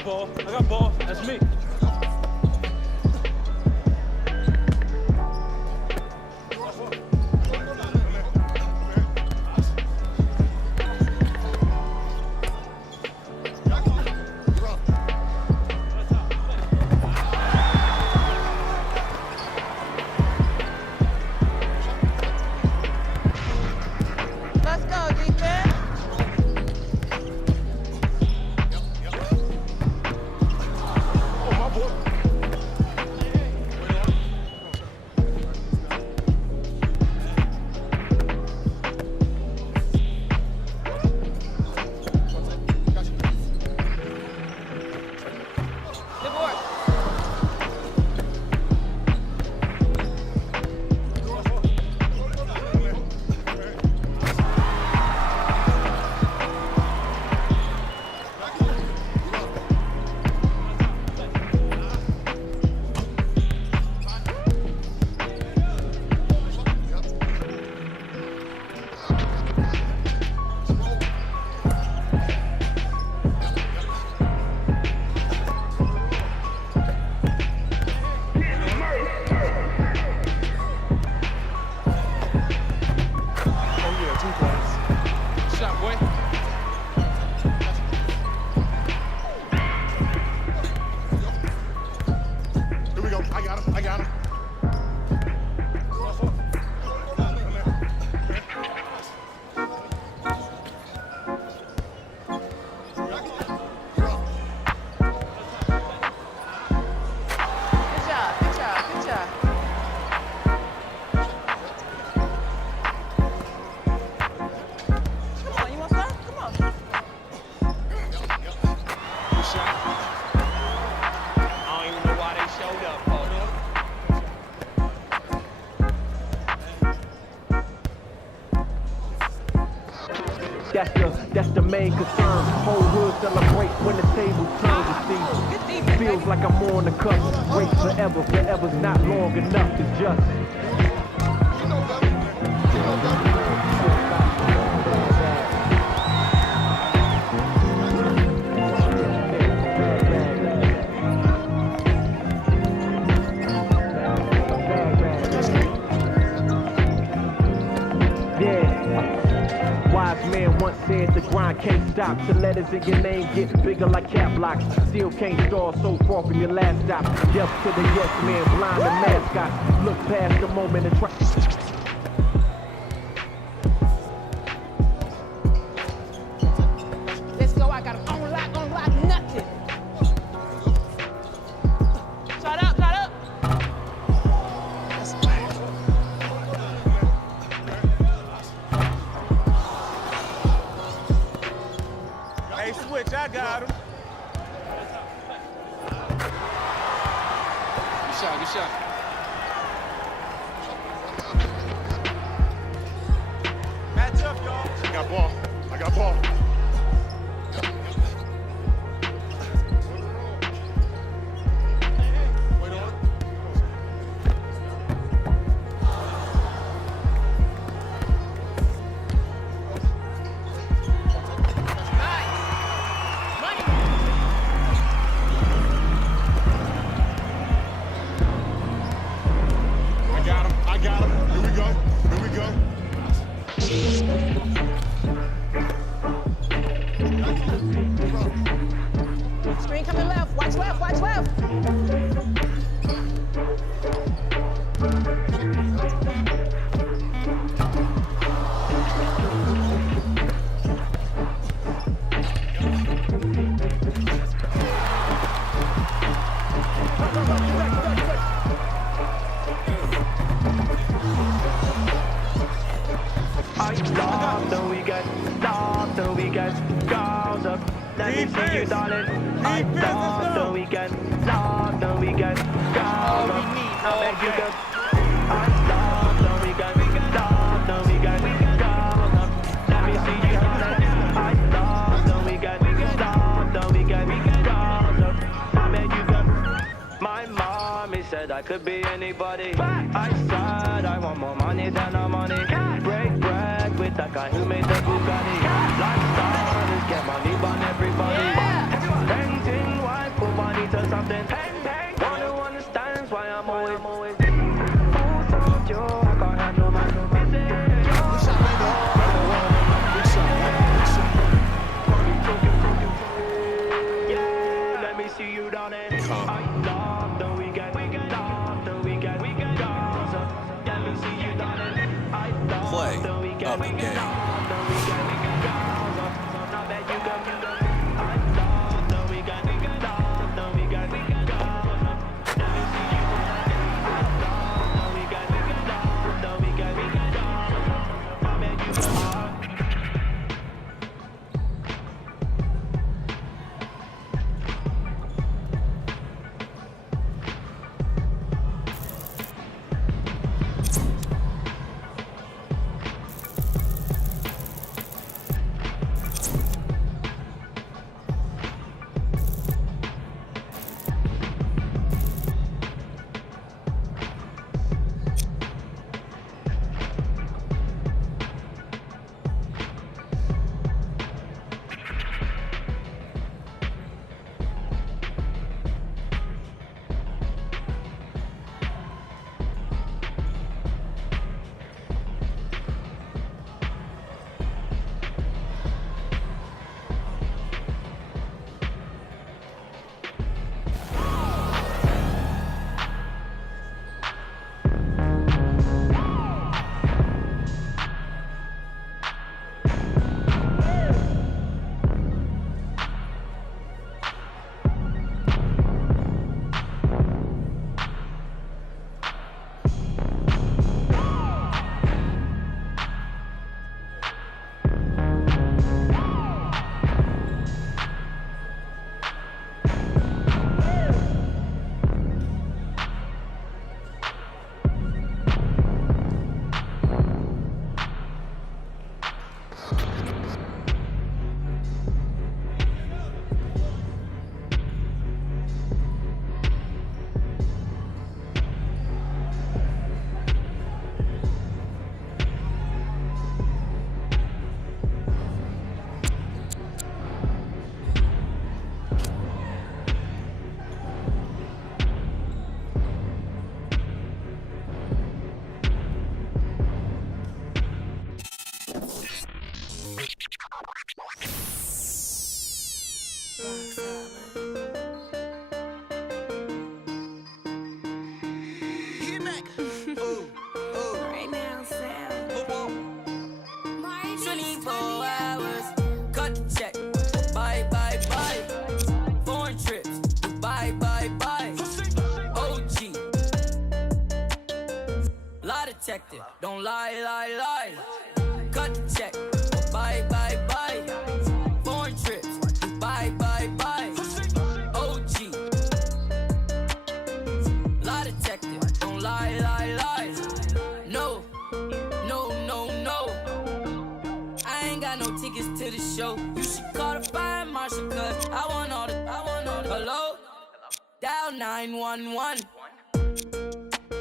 I got ball. That's me. Let's go, defense. That's the main concern. Whole hood celebrate when the table turns. You see, feels like I'm on the cusp. Wait forever, forever's not long enough. It's just. Man once said the grind can't stop. The letters in your name get bigger like cap locks. Still can't stall so far from your last stop. Death to the yes man, blind the mascot. Look past the moment and try. Let's go, I got him on lock, nothing. Shut up. Hey, switch, I got him. Good shot. Match up, y'all. I got ball. I got him. Here we go. Screen coming left. Watch left. Let me see you, darling. I thought the weekend, I beg you, girl. I thought the weekend, could be anybody. I said I want more money than no money. Break bread with that guy who made the Bugatti. Lifestyle is get money on everybody. Painting white, put money to something. One who understands why I'm always full of you. I can't handle my yeah, let me see you down in. I love the weekend. Love the weekend. Let me see you down in. I love the weekend. Up the game. Love the weekend. I bet you go. I love the weekend. Love the weekend. Let me see you down in. I love the weekend. Love the weekend. I bet you go. Right now, Sam. 24 hours. Cut the check. Bye, bye, bye. Foreign trips. Bye, bye, bye. OG. Lie detector. Don't lie, lie, lie. Cut the check. Bye, bye, bye. Foreign trips. Bye, bye, bye. OG. Lie detector. Don't lie, lie, lie. No. No, no, no. I ain't got no tickets to the show. You should call the fire marshal, cause I want all the. Hello? Dial 911.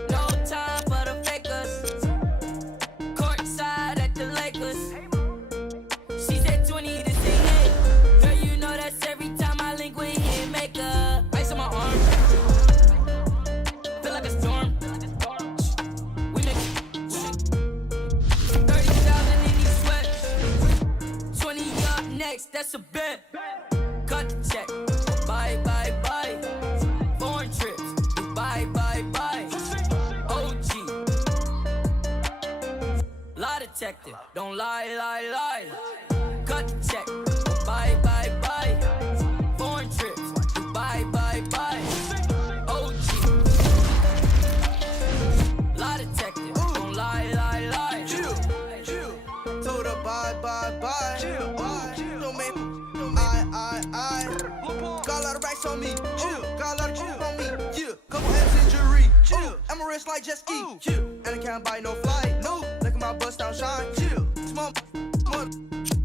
No time for the fakers. Courtside at the Lakers. She said 20 to sing it. Girl, you know that's every time I link with him. Make a ice on my arm. Feel like a storm. We make 30,000 in these sweats. 20 up next, that's a bet. Cut the check. Bye, bye, bye. Foreign trips. Bye, bye, bye. OG. Lie detector. Don't lie, lie, lie. Cut the check. Bye, bye, bye. Foreign trips. Bye, bye, bye. OG. Lie detector. Don't lie, lie, lie. Chill. Told her bye, bye, bye. Don't make I. Got a lot of racks on me. Got a lot of coke on me. Yeah. Couple M's injury. I'm a rich like jet ski. And I can't buy no flight. No. Look at my bust down shine. Small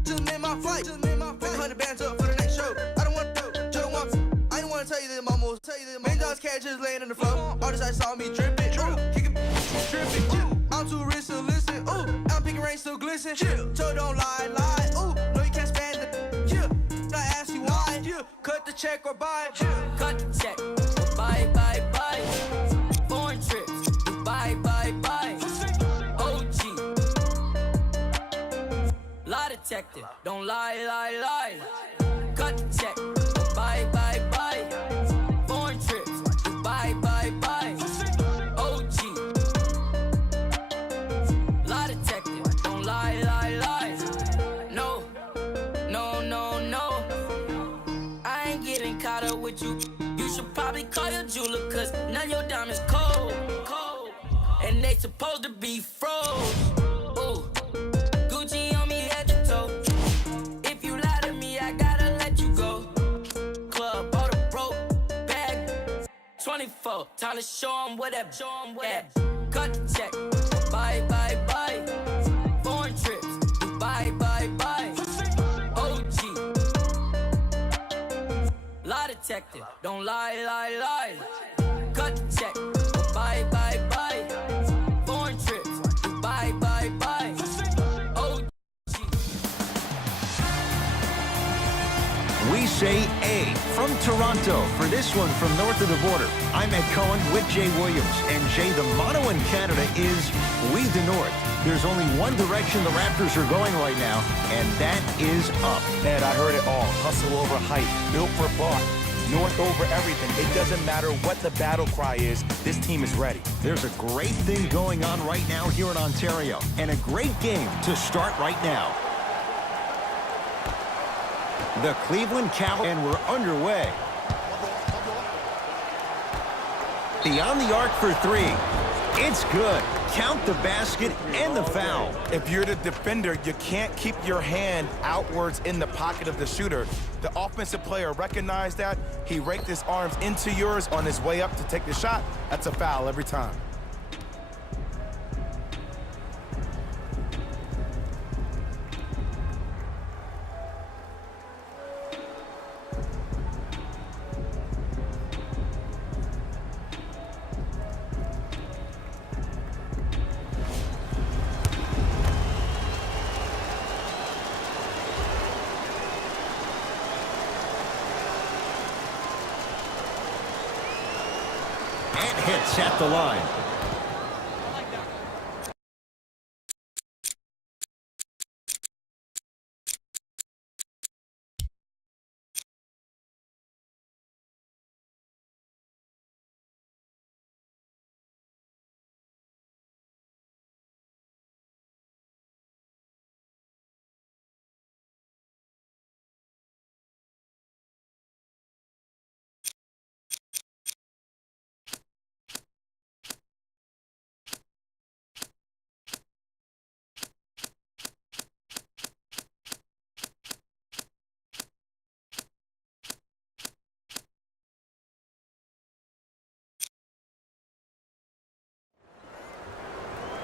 just made my flight. Make 100 bands up for the next show. I don't want to. I don't want to tell you that, mama. $1 million cash just laying on the floor. All this I saw me dripping. Ooh, kick it, dripping. Ooh, I'm too rich to listen. Ooh, I'm picking rain still glisten. So don't lie, lie. Ooh, no you can't stand it. I ask you why. Cut the check or buy. Cut the check. Bye, bye, bye. Foreign trips. Bye, bye, bye. OG. Lie detector. Don't lie, lie, lie. Cut the check. Bye, bye, bye. Foreign trips. Bye, bye, bye. OG. Lie detector. Don't lie, lie, lie. No, no, no, no. I ain't getting caught up with you. You should probably call your jeweler, cause now your diamond's cold, cold. And they supposed to be froze. Ooh, Gucci on me head to toe. If you lie to me, I gotta let you go. Club, bought a broke bag. 24, time to show 'em what that, Cut the check, bye, bye, bye. Foreign trips, bye, bye, bye. OG. Lie detector, don't lie, lie, lie. Cut the check, bye, bye, bye. Foreign trips, bye, bye, bye. OG. We say A from Toronto for this one from north of the border. I'm Ed Cohen with Jay Williams. And Jay, the motto in Canada is We the North. There's only one direction the Raptors are going right now, and that is up. Man, I heard it all. Hustle over hype. Built for Bart. North over everything. It doesn't matter what the battle cry is. This team is ready. There's a great thing going on right now here in Ontario, and a great game to start right now. The Cleveland Cavaliers, and we're underway. Beyond the arc for three. It's good. Count the basket and the foul. If you're the defender, you can't keep your hand outwards in the pocket of the shooter. The offensive player recognized that. He raked his arms into yours on his way up to take the shot. That's a foul every time. And hits at the line.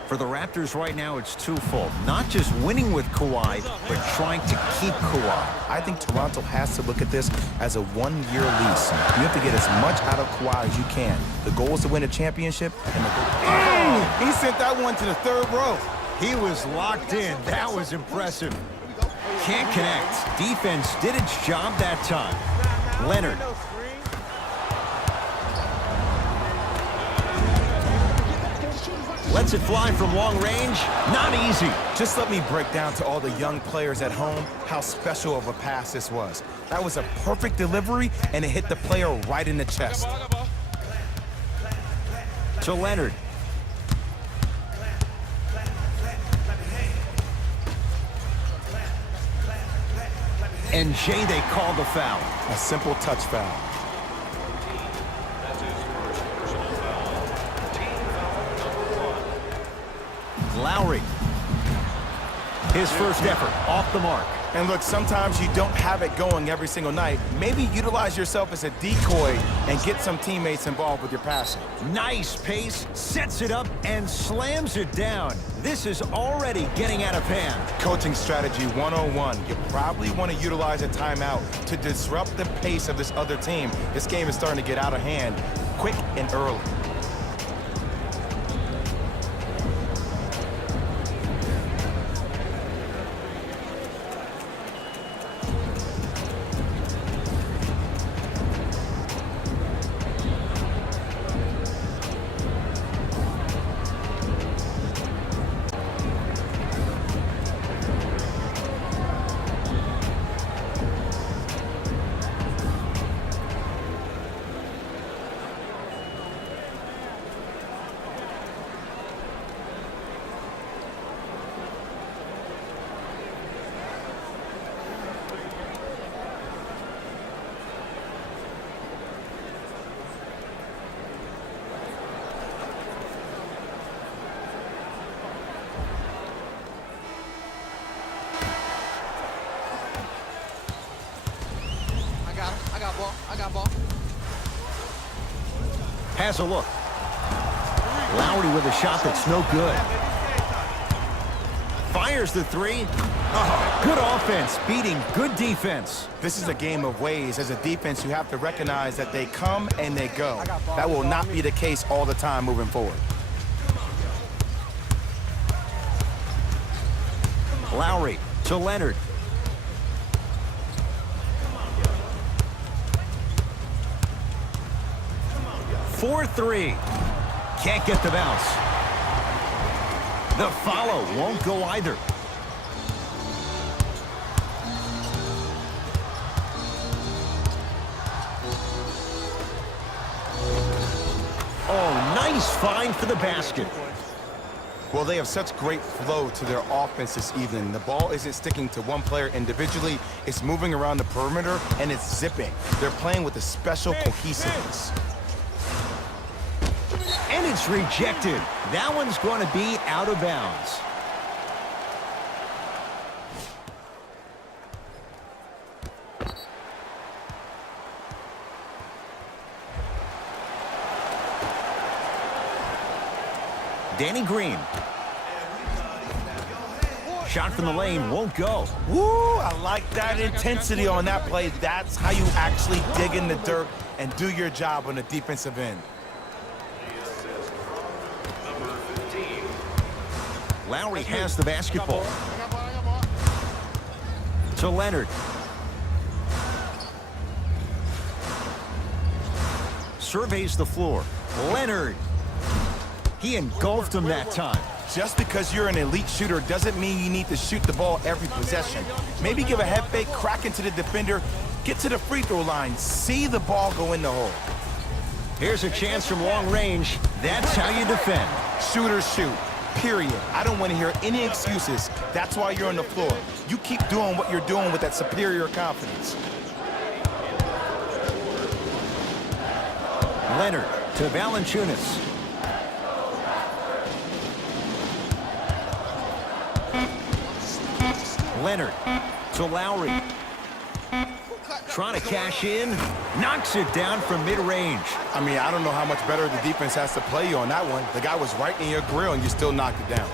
For the Raptors right now, it's twofold. Not just winning with Kawhi, but trying to keep Kawhi. I think Toronto has to look at this as a one-year lease. You have to get as much out of Kawhi as you can. The goal is to win a championship, and he sent that one to the third row. He was locked in. That was impressive. Can't connect. Defense did its job that time. Leonard. Lets it fly from long range. Not easy. Just let me break down to all the young players at home how special of a pass this was. That was a perfect delivery, and it hit the player right in the chest. To Leonard. And Jay, they call the foul. A simple touch foul. Lowry. His first effort off the mark. And look, sometimes you don't have it going every single night. Maybe utilize yourself as a decoy and get some teammates involved with your passing. Nice pace, sets it up, and slams it down. This is already getting out of hand. Coaching strategy 101. You probably want to utilize a timeout to disrupt the pace of this other team. This game is starting to get out of hand quick and early. got ball. Has a look. Lowry with a shot that's no good. Fires the three. Good offense, beating good defense. This is a game of ways. As a defense, you have to recognize that they come and they go. That will not be the case all the time moving forward. Lowry to Leonard. For three. Can't get the bounce. The follow won't go either. Oh, nice find for the basket. Well, they have such great flow to their offense this evening. The ball isn't sticking to one player individually. It's moving around the perimeter, and it's zipping. They're playing with a special cohesiveness. And it's rejected. That one's going to be out of bounds. Danny Green. Shot from the lane won't go. Woo, I like that intensity on that play. That's how you actually dig in the dirt and do your job on the defensive end. Lowry has the basketball. To Leonard. Surveys the floor. Leonard. He engulfed him that time. Just because you're an elite shooter doesn't mean you need to shoot the ball every possession. Maybe give a head fake, crack into the defender, get to the free throw line, see the ball go in the hole. Here's a chance from long range. That's how you defend. Shooters shoot. Period. I don't want to hear any excuses. That's why you're on the floor. You keep doing what you're doing with that superior confidence. Leonard to Valanciunas. Leonard to Lowry. Trying to cash in. Knocks it down from mid-range. I mean, I don't know how much better the defense has to play you on that one. The guy was right in your grill and you still knocked it down.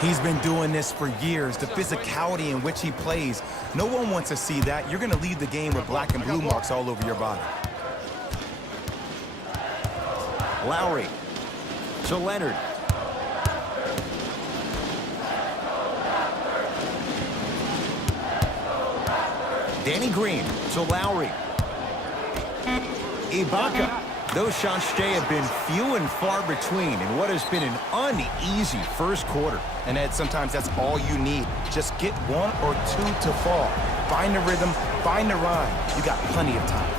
He's been doing this for years, the physicality in which he plays. No one wants to see that. You're going to leave the game with black and blue marks all over your body. Lowry to Leonard. Danny Green to Lowry. Ibaka. Those shots, Jay, have been few and far between in what has been an uneasy first quarter. And Ed, sometimes that's all you need. Just get one or two to fall. Find the rhythm, find the rhyme. You got plenty of time.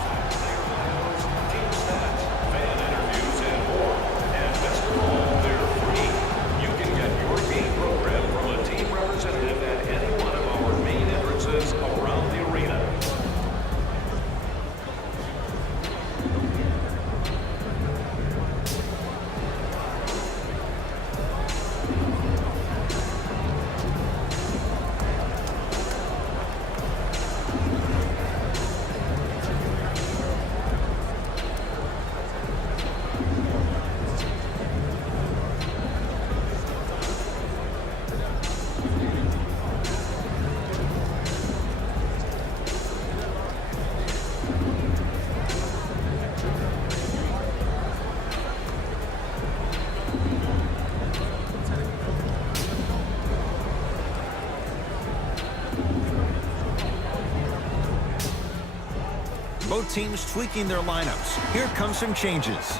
Both teams tweaking their lineups. Here come some changes.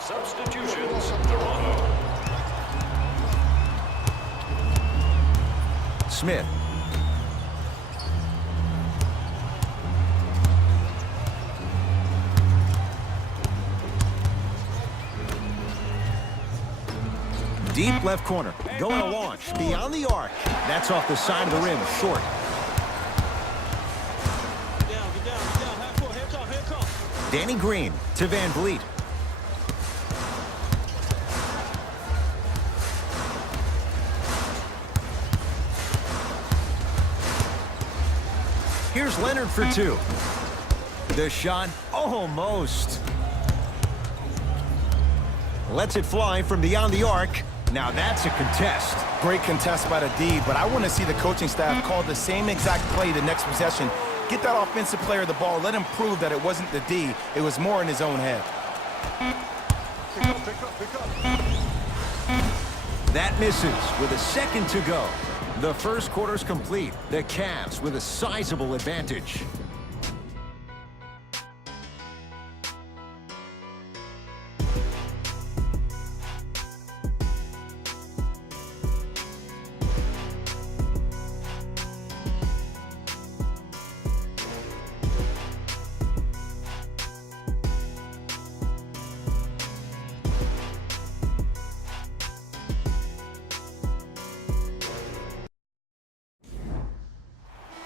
Substitutions, Toronto. Smith. Deep left corner. Going to launch. Beyond the arc. That's off the side of the rim. Short. Danny Green to Van Vliet. Here's Leonard for two. The shot almost. Lets it fly from beyond the arc. Now that's a contest. Great contest by the D, but I want to see the coaching staff call the same exact play the next possession. Get that offensive player the ball. Let him prove that it wasn't the D. It was more in his own head. Pick up. That misses with a second to go. The first quarter's complete. The Cavs with a sizable advantage.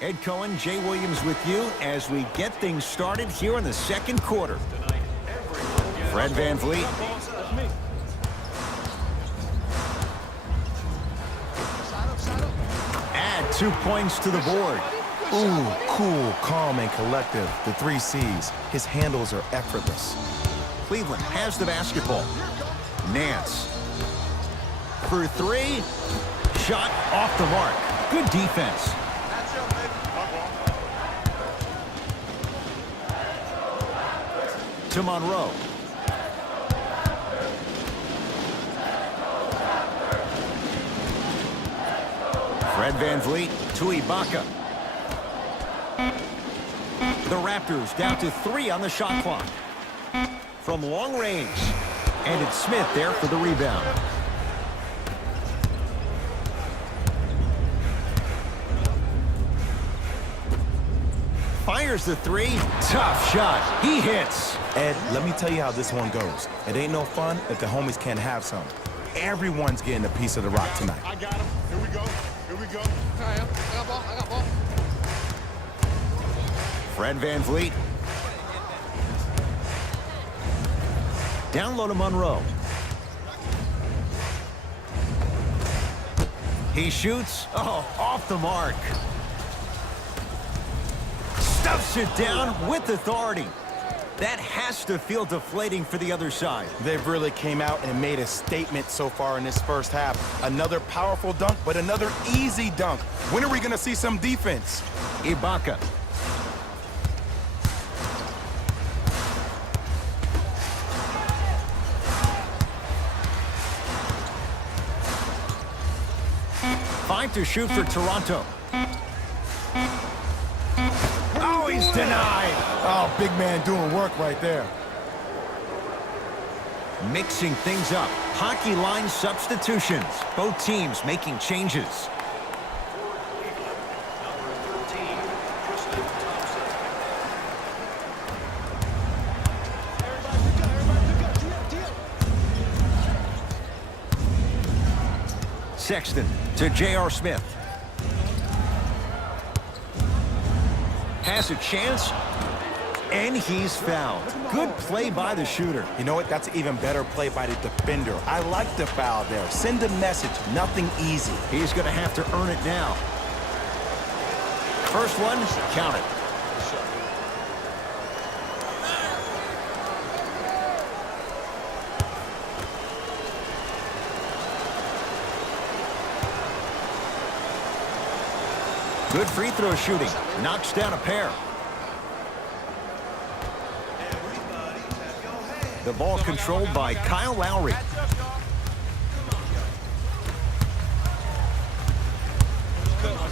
Ed Cohen, Jay Williams with you as we get things started here in the second quarter. Fred Van Vliet. Add 2 points to the board. Ooh, cool, calm, and collective. The 3 C's. His handles are effortless. Cleveland has the basketball. Nance. For 3. Shot off the mark. Good defense. To Monroe. Fred Van Vliet to Ibaka. The Raptors down to 3 on the shot clock. From long range. And it's Smith there for the rebound. Fires the 3. Tough shot. He hits. Ed, let me tell you how this one goes. It ain't no fun if the homies can't have some. Everyone's getting a piece of the rock tonight. I got him. Here we go. I got ball. Fred Van Vliet. Down low to Monroe. He shoots. Oh, off the mark. Stuffs it down with authority. That has to feel deflating for the other side. They've really came out and made a statement so far in this first half. Another powerful dunk, but another easy dunk. When are we going to see some defense? Ibaka. Five to shoot for Toronto. Oh, he's denied. Oh, big man doing work right there. Mixing things up. Hockey line substitutions. Both teams making changes. Sexton to J.R. Smith. Has a chance, and he's fouled. Good play by the shooter. You know what? That's an even better play by the defender. I like the foul there. Send a message. Nothing easy. He's going to have to earn it now. First one, count it. Good free throw shooting. Knocks down a pair. The ball controlled by Kyle Lowry.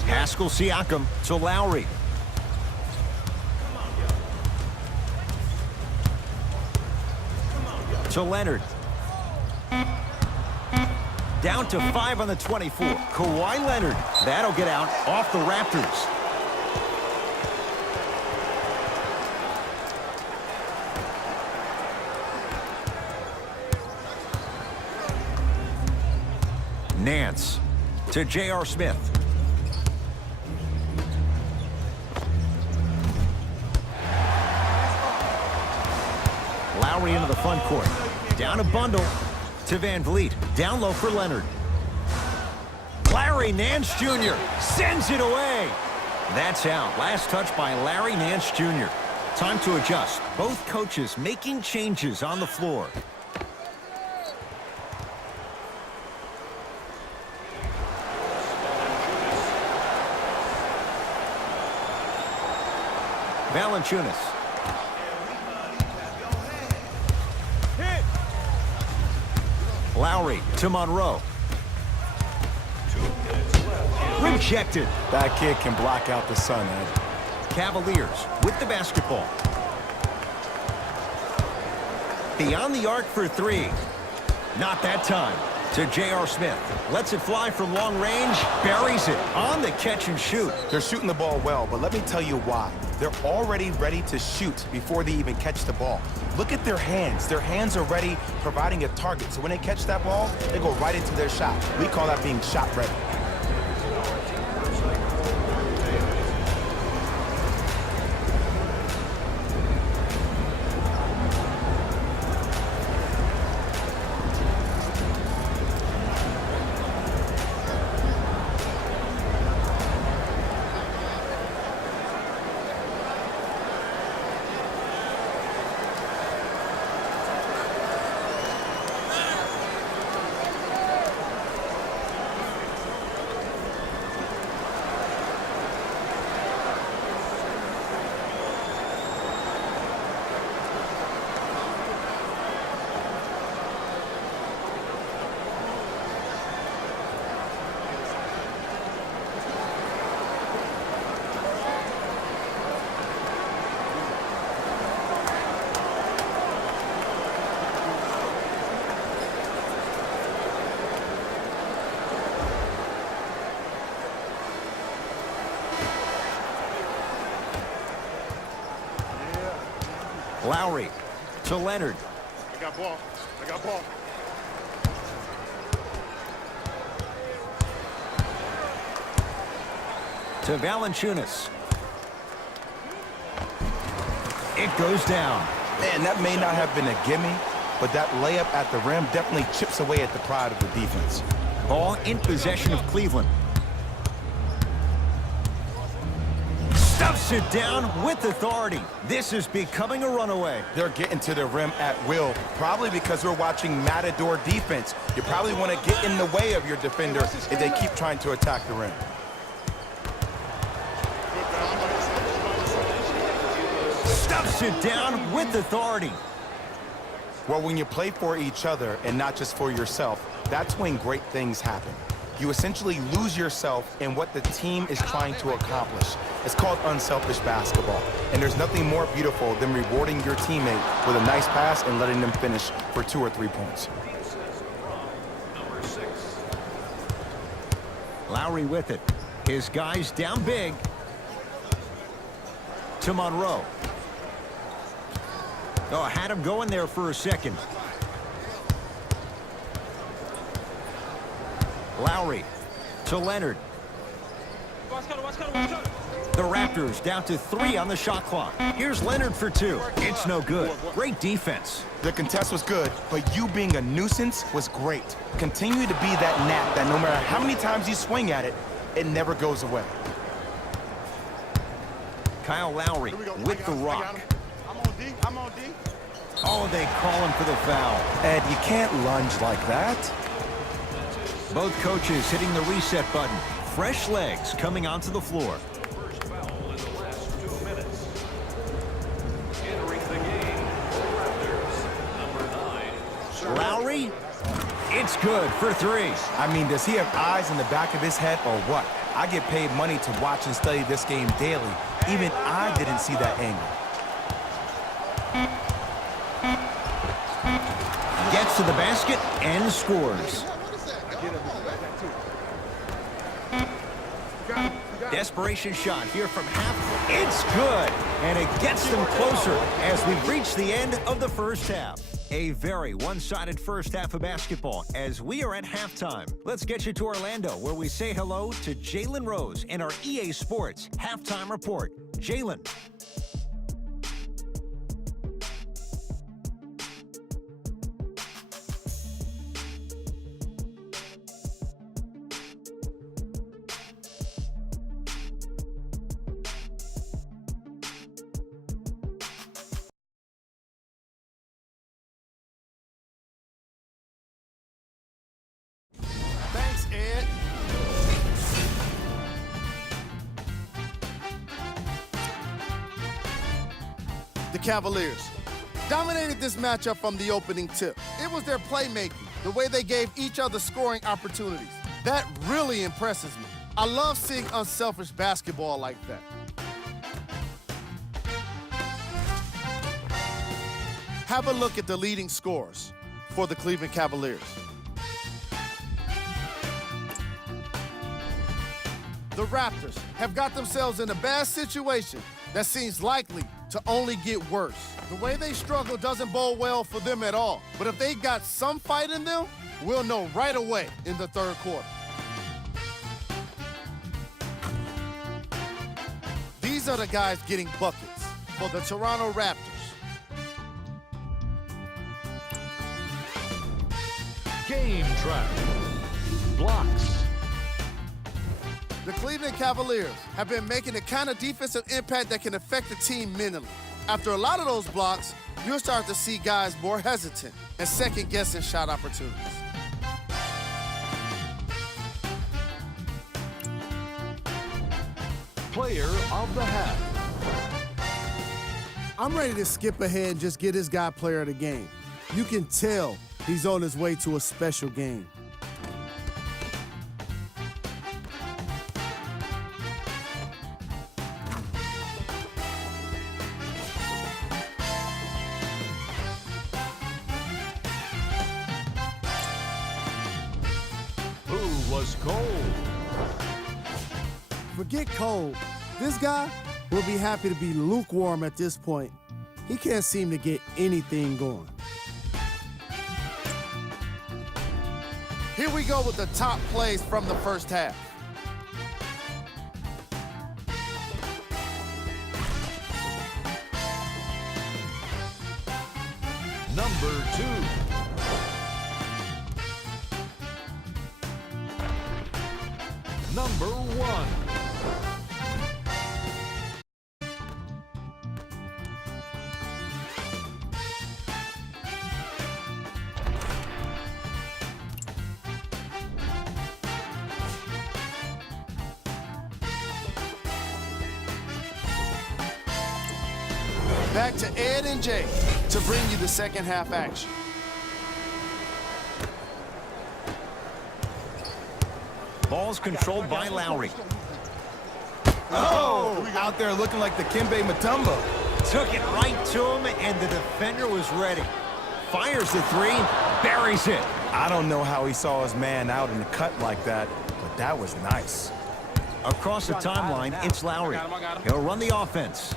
Pascal Siakam to Lowry. To Leonard. Down to 5 on the 24. Kawhi Leonard. That'll get out off the Raptors. Nance to J.R. Smith. Lowry into the front court. Down a bundle to Van Vliet. Down low for Leonard. Larry Nance Jr. sends it away. That's out. Last touch by Larry Nance Jr. Time to adjust. Both coaches making changes on the floor. Valanciunas. Lowry to Monroe. Rejected. That kid can block out the sun, Ed. Cavaliers with the basketball. Beyond the arc for three. Not that time. To J.R. Smith. Lets it fly from long range. Buries it on the catch and shoot. They're shooting the ball well, but let me tell you why. They're already ready to shoot before they even catch the ball. Look at their hands. Their hands are ready, providing a target. So when they catch that ball, they go right into their shot. We call that being shot ready. Lowry to Leonard. I got ball. I got ball. To Valanciunas. It goes down. Man, that may not have been a gimme, but that layup at the rim definitely chips away at the pride of the defense. Ball in possession of Cleveland. Stuffs it down with authority. This is becoming a runaway. They're getting to the rim at will, probably because we're watching Matador defense. You probably want to get in the way of your defender if they keep trying to attack the rim. Stuffs it down with authority. Well, when you play for each other and not just for yourself, that's when great things happen. You essentially lose yourself in what the team is trying to accomplish. It's called unselfish basketball. And there's nothing more beautiful than rewarding your teammate with a nice pass and letting them finish for 2 or 3 points. Lowry with it. His guys down big. To Monroe. Oh, had him going there for a second. Lowry to Leonard. The Raptors down to 3 on the shot clock. Here's Leonard for 2. It's no good. Great defense. The contest was good, but you being a nuisance was great. Continue to be that gnat that no matter how many times you swing at it, it never goes away. Kyle Lowry with the rock. I'm on D. I'm on D. Oh, they call him for the foul. Ed, you can't lunge like that. Both coaches hitting the reset button. Fresh legs coming onto the floor. First foul in the last 2 minutes. Entering the game, the Raptors, number 9. Lowry, it's good for 3. I mean, does he have eyes in the back of his head or what? I get paid money to watch and study this game daily. Even I didn't see that angle. Gets to the basket and scores. Desperation shot here from half. It's good, and it gets them closer as we reach the end of the first half. A very one-sided first half of basketball as we are at halftime. Let's get you to Orlando, where we say hello to Jalen Rose in our EA Sports Halftime Report. Jalen. the Cavaliers. Dominated this matchup from the opening tip. It was their playmaking, the way they gave each other scoring opportunities. That really impresses me. I love seeing unselfish basketball like that. Have a look at the leading scorers for the Cleveland Cavaliers. The Raptors have got themselves in a bad situation that seems likely to only get worse. The way they struggle doesn't bode well for them at all. But if they've got some fight in them, we'll know right away in the third quarter. These are the guys getting buckets for the Toronto Raptors. Game track. Blocks. The Cleveland Cavaliers have been making the kind of defensive impact that can affect the team mentally. After a lot of those blocks, you'll start to see guys more hesitant and second-guessing shot opportunities. Player of the half. I'm ready to skip ahead and just get this guy player of the game. You can tell he's on his way to a special game. Who was cold? Forget cold. This guy will be happy to be lukewarm at this point. He can't seem to get anything going. Here we go with the top plays from the first half. Number 2. Number 1. Back to Ed and Jay to bring you the second half action. Ball's controlled by Lowry. Oh, out there looking like the Kimbe Mutombo. Took it right to him, and the defender was ready. Fires the three, buries it. I don't know how he saw his man out in the cut like that, but that was nice. Across the timeline, it's Lowry. He'll run the offense.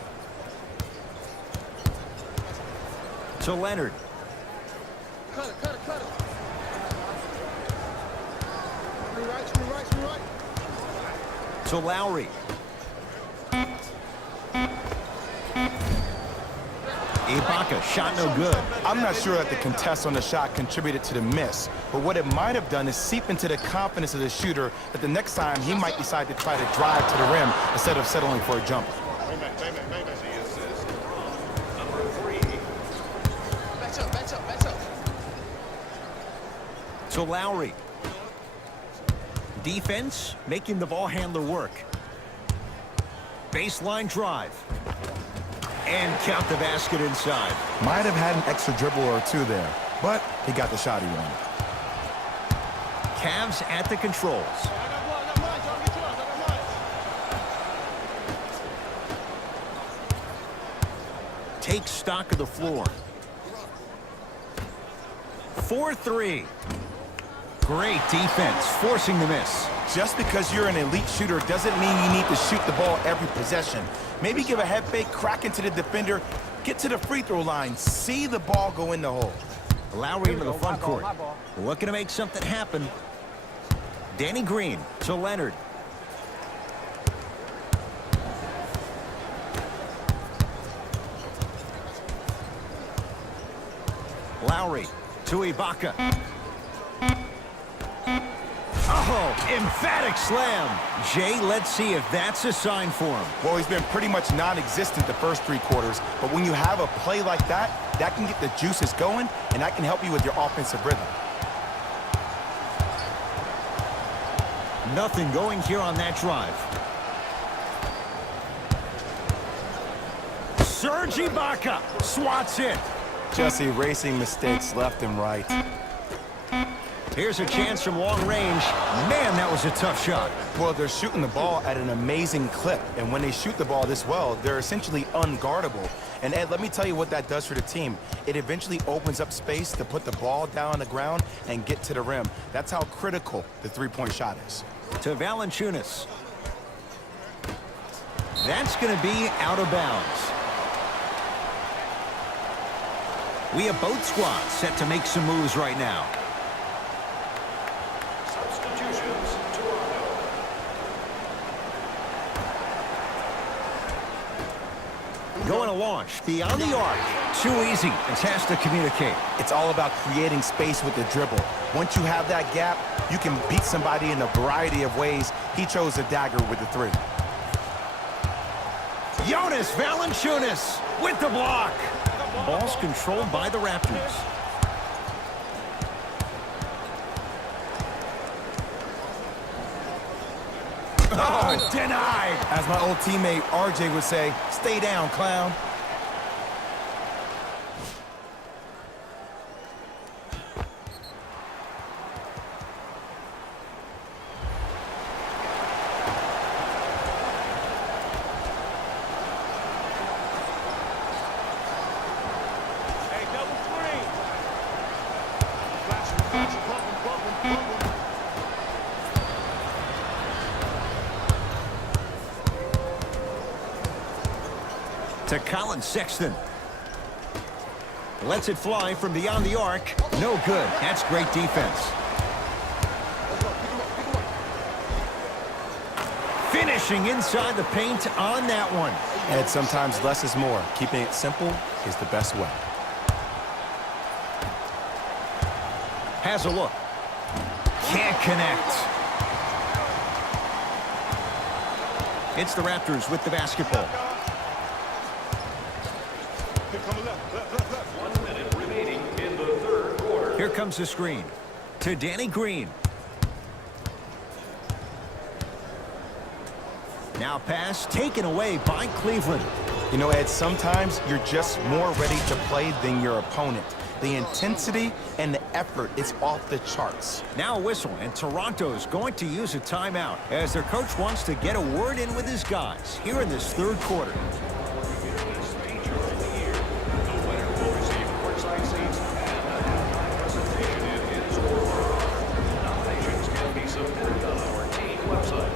To Leonard. Cut it, cut it, cut it. Screen right, screen right, screen right. To Lowry. Ibaka, shot no good. I'm not sure that the contest on the shot contributed to the miss, but what it might have done is seep into the confidence of the shooter that the next time he might decide to try to drive to the rim instead of settling for a jumper. To Lowry. Defense, making the ball handler work. Baseline drive. And count the basket inside. Might have had an extra dribble or two there, but he got the shot he wanted. Cavs at the controls. Take stock of the floor. 4-3. Great defense, forcing the miss. Just because you're an elite shooter doesn't mean you need to shoot the ball every possession. Maybe give a head fake, crack into the defender, get to the free throw line, see the ball go in the hole. Lowry into the front court. Looking to make something happen. Danny Green to Leonard. Lowry to Ibaka. Oh, emphatic slam. Jay, let's see if that's a sign for him. Well, he's been pretty much non-existent the first 3 quarters, but when you have a play like that, that can get the juices going, and that can help you with your offensive rhythm. Nothing going here on that drive. Serge Ibaka swats it. Just erasing mistakes left and right. Here's a chance from long range. Man, that was a tough shot. Well, they're shooting the ball at an amazing clip. And when they shoot the ball this well, they're essentially unguardable. And Ed, let me tell you what that does for the team. It eventually opens up space to put the ball down on the ground and get to the rim. That's how critical the three-point shot is. To Valanciunas. That's going to be out of bounds. We have both squads set to make some moves right now. Substitutions, Toronto. Going to launch beyond the arc. Too easy. It has to communicate. It's all about creating space with the dribble. Once you have that gap, you can beat somebody in a variety of ways. He chose a dagger with the three. Jonas Valanciunas with the block. Ball's controlled by the Raptors. Oh, denied. As my old teammate RJ would say, stay down, clown. To Colin Sexton. Lets it fly from beyond the arc. No good. That's great defense. Finishing inside the paint on that one. And sometimes less is more. Keeping it simple is the best way. Has a look. Can't connect. It's the Raptors with the basketball. 1 minute remaining in the third quarter. Here comes the screen to Danny Green. Now pass taken away by Cleveland. You know, Ed, sometimes you're just more ready to play than your opponent. The intensity and the effort is off the charts. Now a whistle, and Toronto's going to use a timeout as their coach wants to get a word in with his guys here in this third quarter. Teacher of the year. The winner will receive courtside seats and a halftime presentation in his or her honor. Nominations can be submitted on our team website.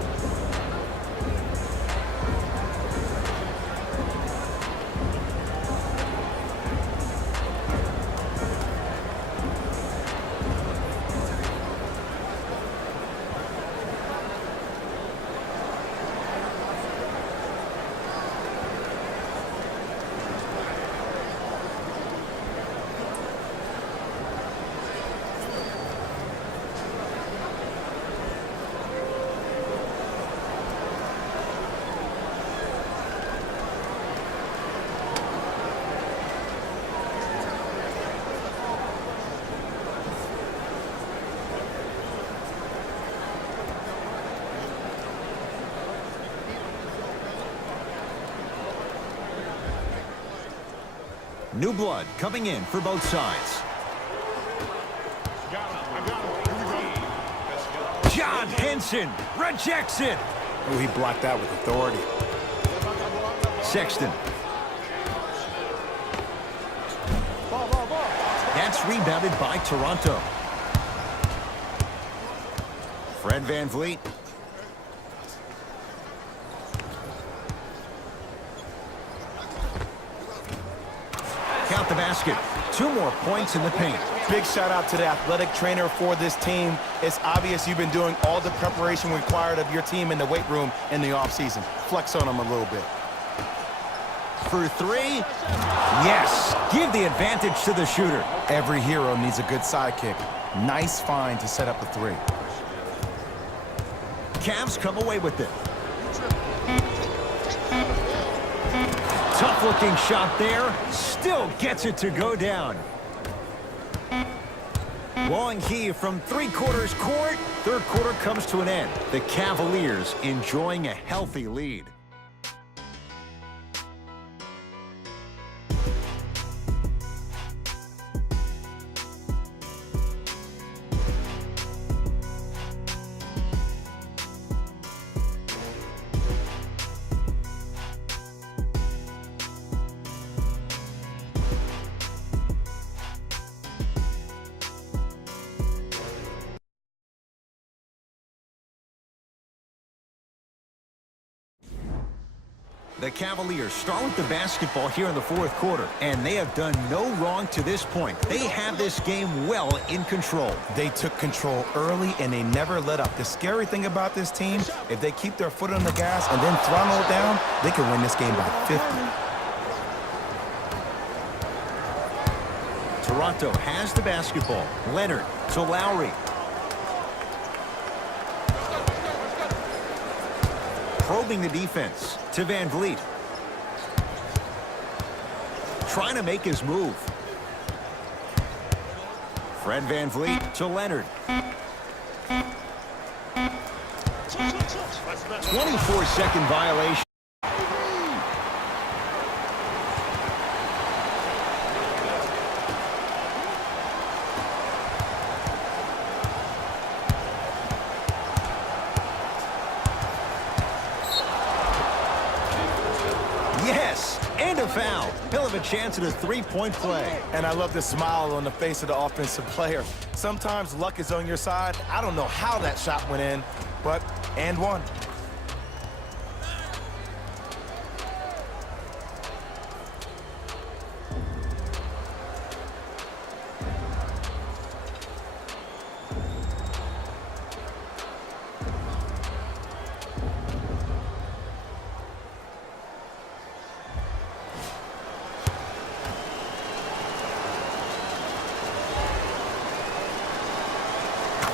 New blood coming in for both sides. John Henson rejects it. Oh, he blocked that with authority. Sexton. That's rebounded by Toronto. Fred VanVleet. Count the basket. 2 more points in the paint. Big shout out to the athletic trainer for this team. It's obvious you've been doing all the preparation required of your team in the weight room in the offseason. Flex on them a little bit. For 3. Yes. Give the advantage to the shooter. Every hero needs a good sidekick. Nice find to set up a 3. Cavs come away with it. Tough-looking shot there. Still gets it to go down. Long heave from 3/4 court. Third quarter comes to an end. The Cavaliers enjoying a healthy lead. The Cavaliers start with the basketball here in the fourth quarter, and they have done no wrong to this point. They have this game well in control. They took control early, and they never let up. The scary thing about this team, if they keep their foot on the gas and then throttle it down, they can win this game by 50. Toronto has the basketball. Leonard to Lowry. Probing the defense to Van Vliet. Trying to make his move. Fred Van Vliet to Leonard. 24-second violation. Yes, and a foul. He'll have a chance at a three-point play. And I love the smile on the face of the offensive player. Sometimes luck is on your side. I don't know how that shot went in, but and one.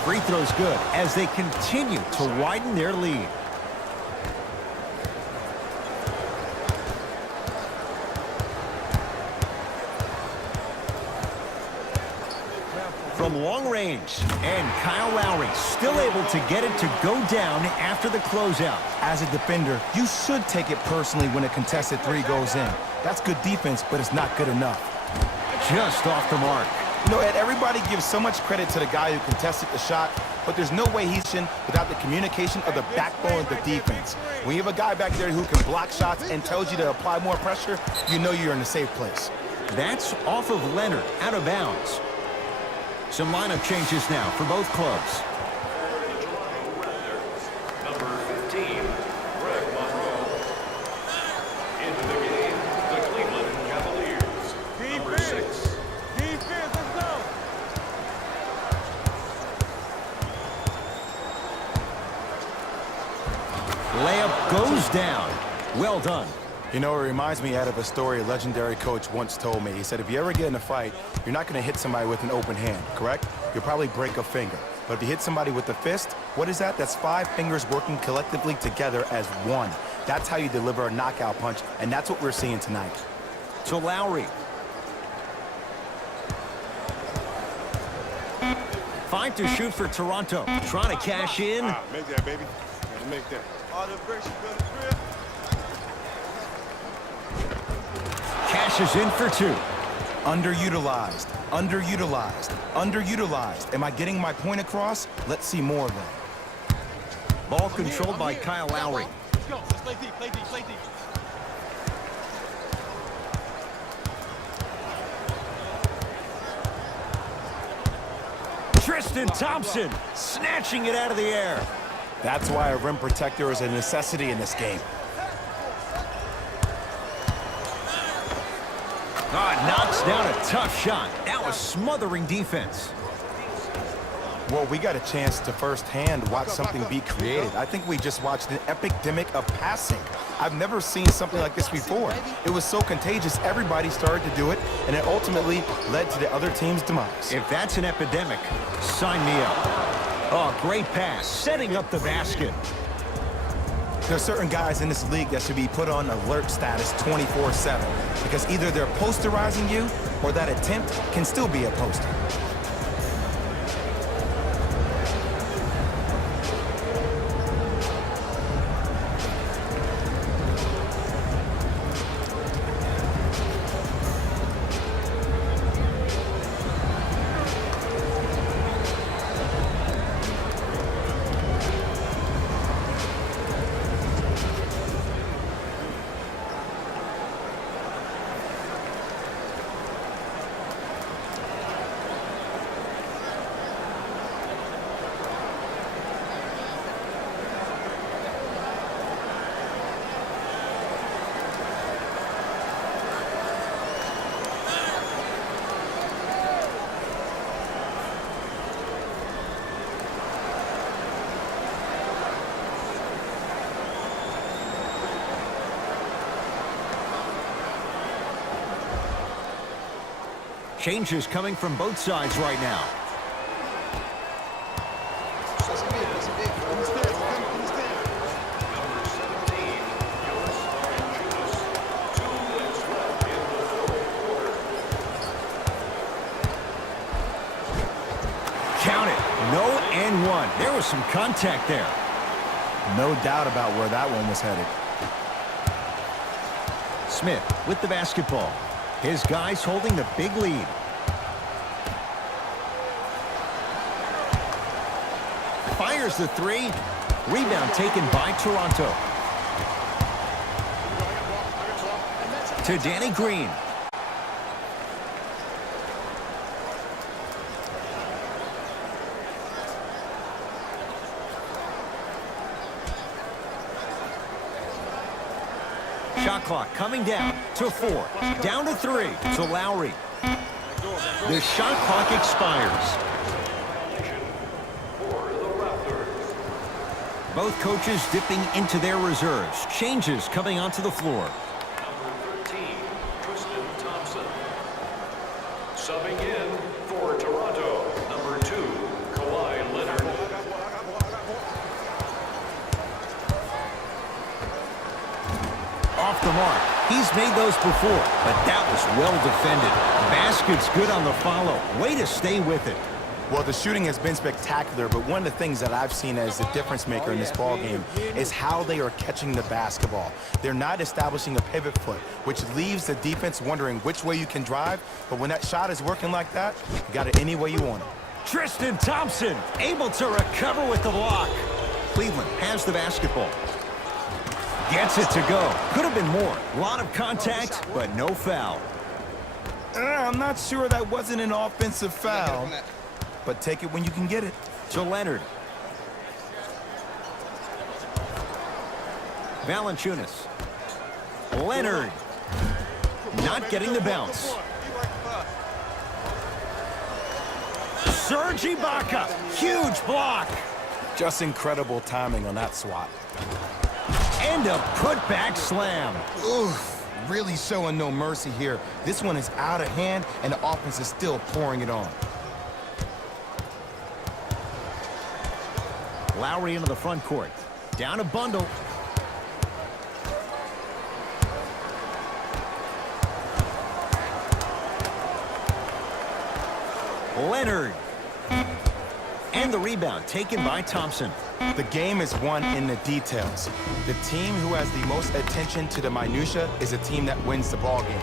Free throw's good as they continue to widen their lead. From long range, and Kyle Lowry still able to get it to go down after the closeout. As a defender, you should take it personally when a contested three goes in. That's good defense, but it's not good enough. Just off the mark. You know, Ed, everybody gives so much credit to the guy who contested the shot, but there's no way he's in without the communication of the backbone of the defense. When you have a guy back there who can block shots and tells you to apply more pressure, you know you're in a safe place. That's off of Leonard, out of bounds. Some lineup changes now for both clubs. Number 15, Greg Monroe. Into the game, the Cleveland Cavaliers. Number 6. Defense, let's go. Layup goes down. Well done. You know, it reminds me, Ed, of a story a legendary coach once told me. He said, if you ever get in a fight, you're not going to hit somebody with an open hand, correct? You'll probably break a finger. But if you hit somebody with a fist, what is that? That's 5 fingers working collectively together as one. That's how you deliver a knockout punch, and that's what we're seeing tonight. To Lowry. 5 to shoot for Toronto. Trying to cash in. Make that, baby. Gotta make that. All the bricks you build a crib. Cashes in for 2. Underutilized, underutilized, underutilized. Am I getting my point across? Let's see more of that. Ball controlled by Kyle Lowry. Let's go. Let's play deep, play deep, play deep. Tristan Thompson snatching it out of the air. That's why a rim protector is a necessity in this game. Knocks down a tough shot. That was smothering defense. Well, we got a chance to firsthand watch something be created. I think we just watched an epidemic of passing. I've never seen something like this before. It was so contagious, everybody started to do it, and it ultimately led to the other team's demise. If that's an epidemic, sign me up. Oh, great pass, setting up the basket. There's certain guys in this league that should be put on alert status 24/7 because either they're posterizing you or that attempt can still be a poster. Changes coming from both sides right now. Count it. No and one. There was some contact there. No doubt about where that one was headed. Smith with the basketball. His guys holding the big lead. Fires the three. Rebound taken by Toronto. To Danny Green. Shot clock coming down to 4. Down to 3 to Lowry. The shot clock expires. Both coaches dipping into their reserves. Changes coming onto the floor. Number 13, Tristan Thompson. Subbing in for Toronto, number 2, Kawhi Leonard. Off the mark. He's made those before, but that was well defended. Basket's good on the follow. Way to stay with it. Well, the shooting has been spectacular, but one of the things that I've seen as the difference maker in this ball game is how they are catching the basketball. They're not establishing a pivot foot, which leaves the defense wondering which way you can drive, but when that shot is working like that, you got it any way you want it. Tristan Thompson able to recover with the block. Cleveland has the basketball. Gets it to go. Could have been more. A lot of contact, but no foul. I'm not sure that wasn't an offensive foul, but take it when you can get it. To Leonard. Valanciunas. Leonard. Not getting the bounce. Serge Ibaka. Huge block. Just incredible timing on that swat. And a putback slam. Oof, really showing no mercy here. This one is out of hand, and the offense is still pouring it on. Lowry into the front court. Down a bundle. Leonard. And the rebound taken by Thompson. The game is won in the details. The team who has the most attention to the minutia is a team that wins the ball game.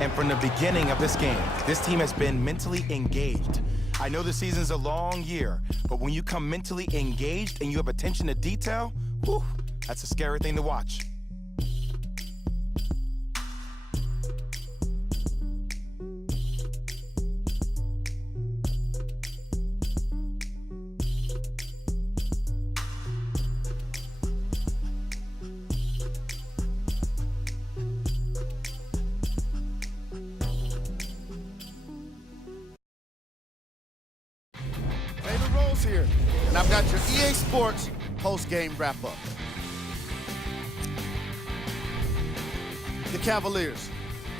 And from the beginning of this game, this team has been mentally engaged. I know the season's a long year, but when you come mentally engaged and you have attention to detail, whew, that's a scary thing to watch. Here, and I've got your EA Sports post-game wrap-up. The Cavaliers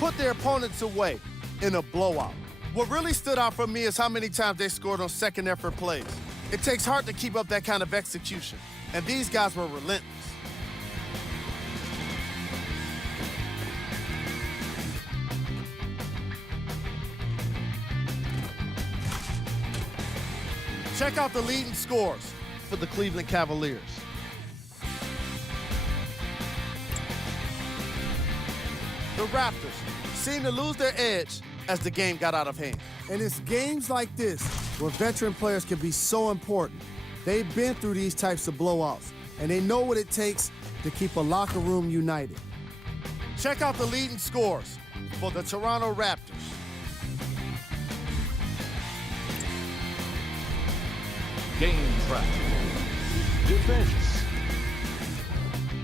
put their opponents away in a blowout. What really stood out for me is how many times they scored on second effort plays. It takes heart to keep up that kind of execution, and these guys were relentless. Check out the leading scores for the Cleveland Cavaliers. The Raptors seemed to lose their edge as the game got out of hand. And it's games like this where veteran players can be so important. They've been through these types of blowouts, and they know what it takes to keep a locker room united. Check out the leading scores for the Toronto Raptors. Game track. Defense.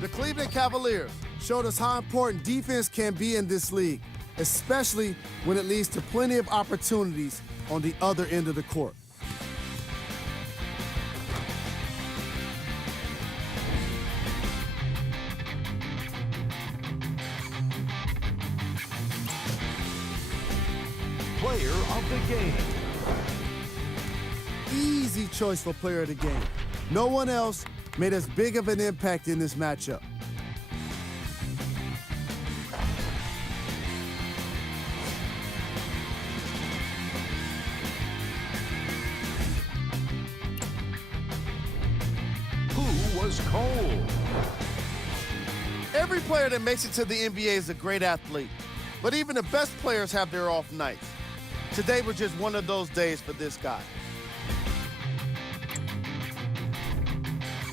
The Cleveland Cavaliers showed us how important defense can be in this league, especially when it leads to plenty of opportunities on the other end of the court. Player of the game. Easy choice for player of the game. No one else made as big of an impact in this matchup. Who was cold? Every player that makes it to the NBA is a great athlete, but even the best players have their off nights. Today was just one of those days for this guy.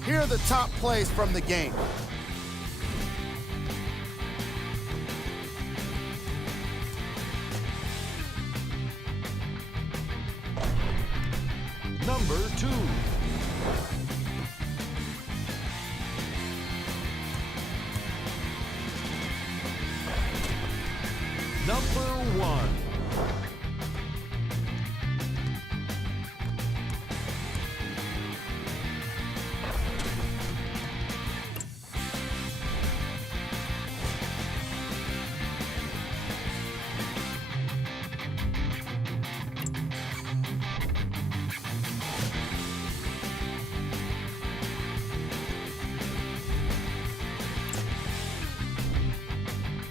Here are the top plays from the game. Number 2. Number 1.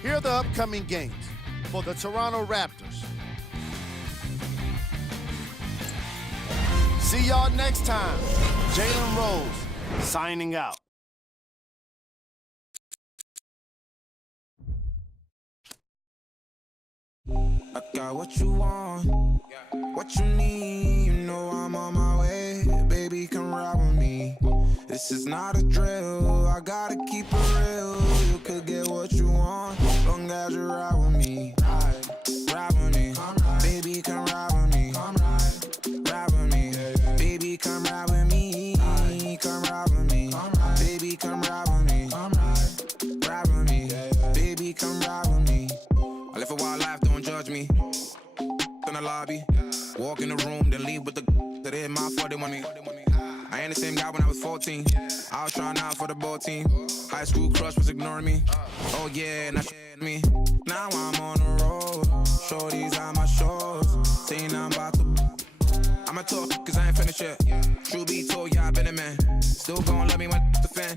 Here are the upcoming games for the Toronto Raptors. See y'all next time. Jalen Rose signing out. I got what you want, what you need. You know I'm on my way. Baby, come ride with me. This is not a drill. I gotta keep it real. You could get what you want, long as you ride with me. Ride with me. Baby, come ride with me. Ride with me. Baby, come ride with me. Come ride with me. Baby, come ride with me. Ride with me. Baby, come ride with me. I live a wild life, don't judge me. In the lobby, walk in the room, then leave with the that in my fault, they want me. I ain't the same guy when I was 14. I was trying out for the ball team. High school crush was ignoring me. Oh yeah, now me. Now I'm on the road. Shorties on my shows. Saying I'm about to. I'ma talk, cause I ain't finished yet. True be told, yeah, I been a man. Still gon' love me when the fan.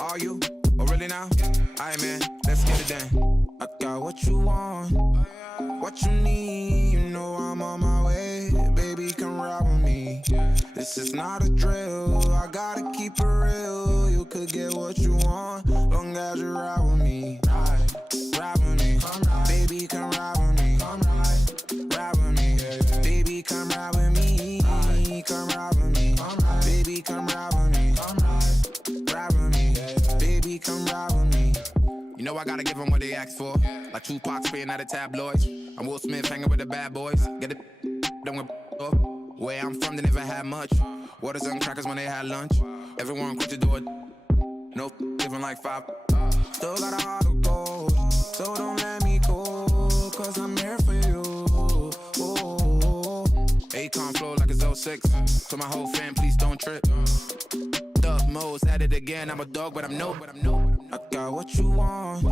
Are you? Oh, really now? Aight, man, let's get it done. I got what you want, what you need. You know I'm on my way. Baby, come ride with me. This is not a drill. I gotta keep it real. You could get what you want, long as you ride with me. Ride with me. Baby, come ride with me. Ride with me. Baby, come ride with me. Come ride with me. Baby, come ride with me. Ride with me. Baby, come ride with me. You know I gotta give them what they asked for. Like Tupac spitting out of tabloids. I'm Will Smith hanging with the bad boys. Get it, done with where I'm from, they never had much. Waters and crackers when they had lunch. Everyone quit to do it. No living like 5. Still got a heart of gold, so don't let me go, cause I'm here for you. Akon flow like it's 06. So my whole fam, please don't trip. Dub modes at it again. I'm a dog, but I'm no. I got what you want,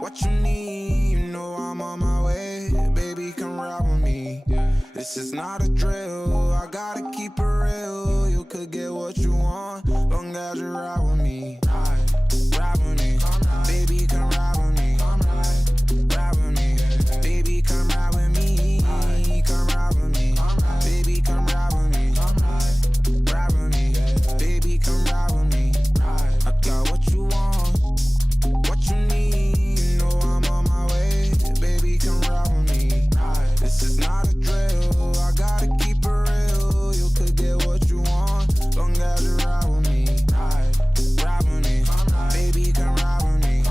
what you need. You know I'm on my way. Baby, come ride with me. This is not a drill. I gotta keep it real. You could get what you want, long as you ride with me. Ride with me. Baby, come ride with me. Ride with me. Baby, come ride with me. Come ride with me. Baby, come ride with me. Ride with me. Baby, come ride with me. I got what you want, what you need. You know I'm on my way. Baby, come ride with me. This is not a drill. I gotta keep it real. You could get what you want, long as you ride with me. Ride with me. Baby, come ride with me.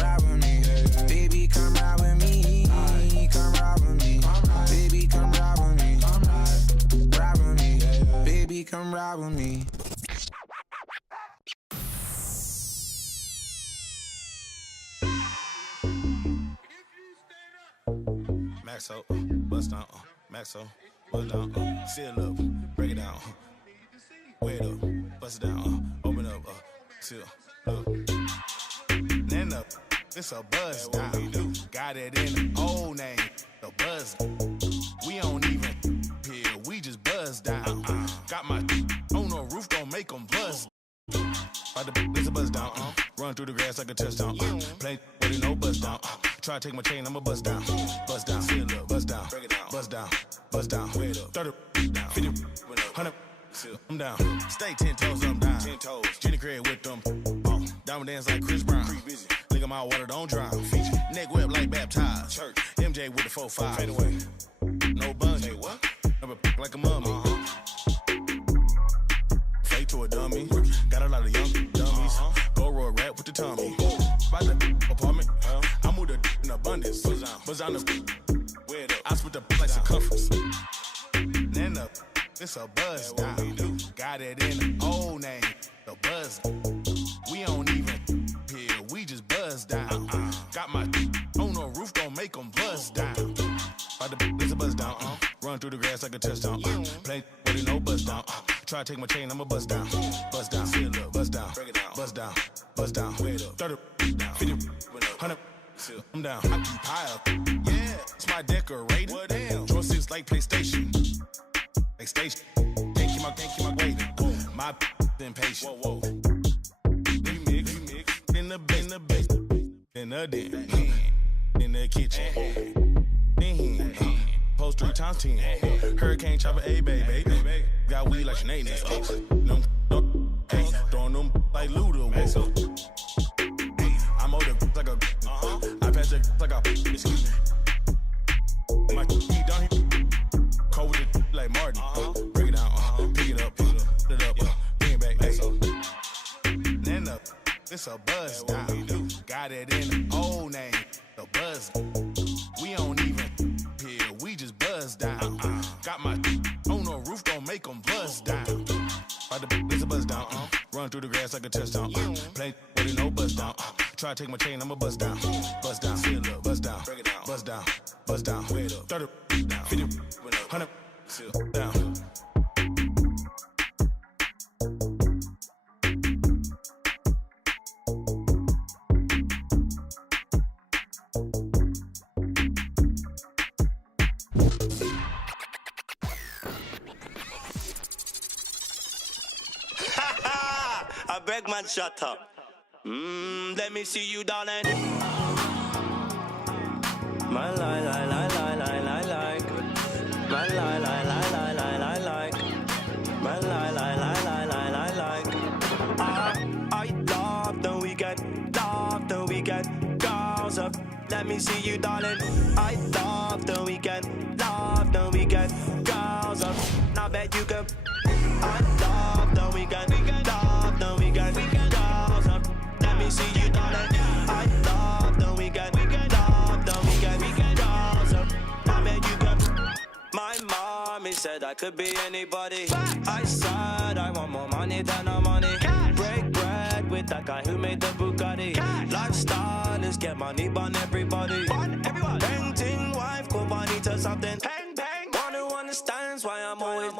Ride with me. Baby, come ride with me. Come ride with me. Baby, come ride with me. Ride with me. Baby, come ride with me. Maxo, bust down, Maxo, bust down, seal up, break it down, wait up, bust it down, open up, seal up, stand up, It's a buzz down. Got it in the old name, the buzz. We don't even here, we just buzz down. Got my on the roof, don't make them buzz. It's a buzz down. Run through the grass like a touchdown. Play with it, no buzz down. Try to take my chain, I'ma buzz down. Buzz down, buzz down, buzz down, buzz down. 30, 50, 100. I'm down. Stay 10 toes, I'm down. 10 toes. Jenny Craig with them. Diamond dance like Chris Brown. Lick 'em out, water don't drown. Neck whip like baptized. Church. MJ with the 4-5. Fade away. No bungee. What? Never like a mummy. Fake to a dummy. Got a lot of young dummies. Go roll rap with the tummy. By the apartment. I moved the in abundance. Buzz on the. I split the like circumference. Then up. It's a buzz down. Got it in the old name, the buzz. We don't even here, we just buzz down. Got my on the roof, don't make them buzz down. It's a buzz down. Run through the grass like a touchdown. Play with it, no buzz down. Try to take my chain, I'ma buzz down. Buzz down, buzz down, buzz down, buzz down. 30, 50, 100. I'm down. I keep high up. Yeah, it's my decorating. Draw 6 like PlayStation. Like station, can't keep my waiting. My impatient. Whoa. Remix, in the basement, in the den, in the kitchen. Post 3 times 10. Hurricane chopper, a baby. Got weed like Sinead. No, hey, throwing them like Luda. I'm older like a. I pass it like a. Excuse me. My feet down here. Cold with it like Martin. Break it down, pick it up, put it up, bring it back. Then up, it's a buzz down. Got it in the old name, the buzz. We don't even here, we just buzz down. Got my on the roof, don't make them buzz down. It's a buzz down. Run through the grass like a touchdown. Play with it, no buzz down. Try to take my chain, I'ma buzz down. Buzz down, buzz down, buzz down, buzz down. 30, 50, 100. Down. I beg man, shut up. Let me see you, darling. My lie, lie, lie, lie, lie, lie, like. My lie, lie, lie, lie, lie, lie, like. My lie, lie, lie, lie, lie, lie, like. I love the weekend, girls up. Let me see you, darling. I love the weekend, girls up. Now bet you can. I love the weekend, girls up. Let me see you, darling. I love the weekend, girls up. Now bet you can. My mommy said I could be anybody. I said I want more money than no money. Break bread with that guy who made the Bugatti. Lifestyle is get money, burn everybody. Painting wife, go money to something. Bang, bang. One who understands why I'm always. Who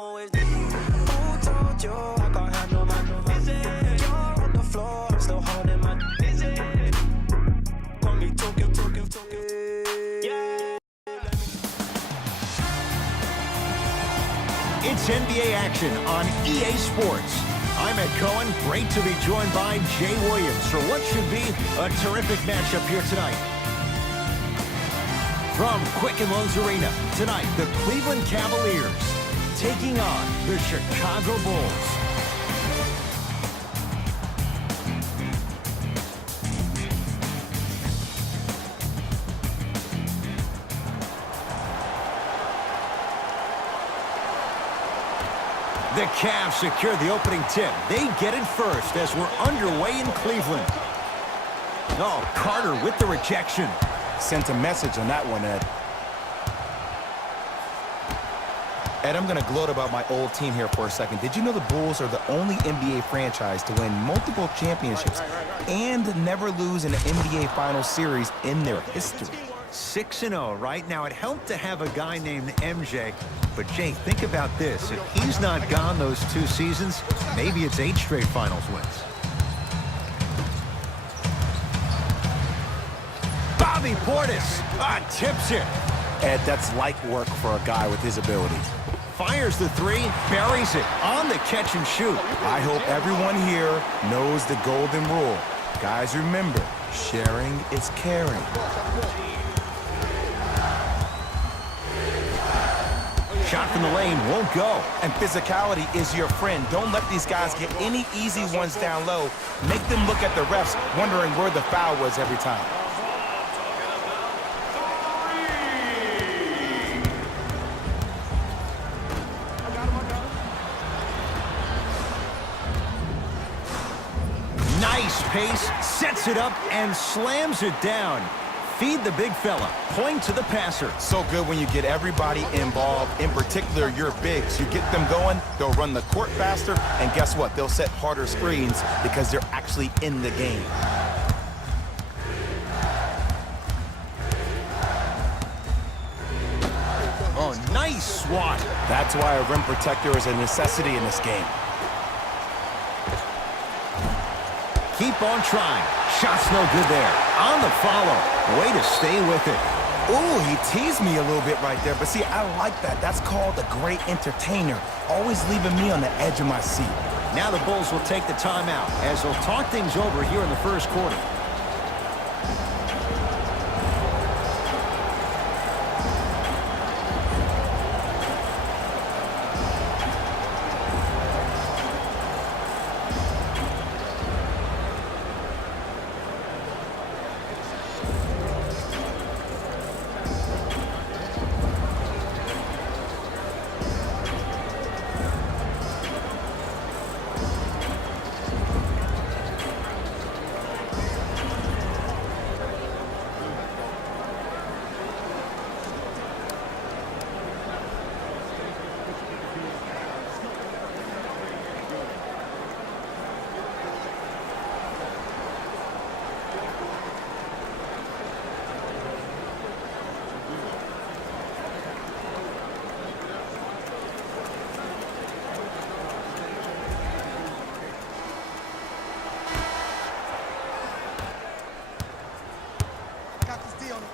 told you I can't handle my You're on the floor, I'm still holding my Got me talking. Yeah. It's NBA action on EA Sports. I'm Ed Cohen. Great to be joined by Jay Williams for what should be a terrific matchup here tonight. From Quicken Loans Arena, tonight the Cleveland Cavaliers taking on the Chicago Bulls. The Cavs secure the opening tip. They get it first as we're underway in Cleveland. Oh, Carter with the rejection. Sent a message on that one, Ed. Ed, I'm going to gloat about my old team here for a second. Did you know the Bulls are the only NBA franchise to win multiple championships and never lose an NBA Finals series in their history? 6-0 right now. It helped to have a guy named MJ, but Jay, think about this. If he's not gone those 2 seasons, maybe it's 8 straight finals wins. Bobby Portis tips it. Ed, that's like work for a guy with his ability. Fires the three, buries it on the catch and shoot. I hope everyone here knows the golden rule. Guys, remember, sharing is caring. Shot from the lane won't go. And physicality is your friend. Don't let these guys get any easy ones down low. Make them look at the refs, wondering where the foul was every time. Nice pace, sets it up, and slams it down. Feed the big fella. Point to the passer. So good when you get everybody involved, in particular your bigs. You get them going, they'll run the court faster, and guess what? They'll set harder screens because they're actually in the game. Oh, nice swat. That's why a rim protector is a necessity in this game. Keep on trying. Shot's no good there. On the follow. Way to stay with it. Ooh, he teased me a little bit right there. But see, I like that. That's called a great entertainer. Always leaving me on the edge of my seat. Now the Bulls will take the timeout as they'll talk things over here in the first quarter.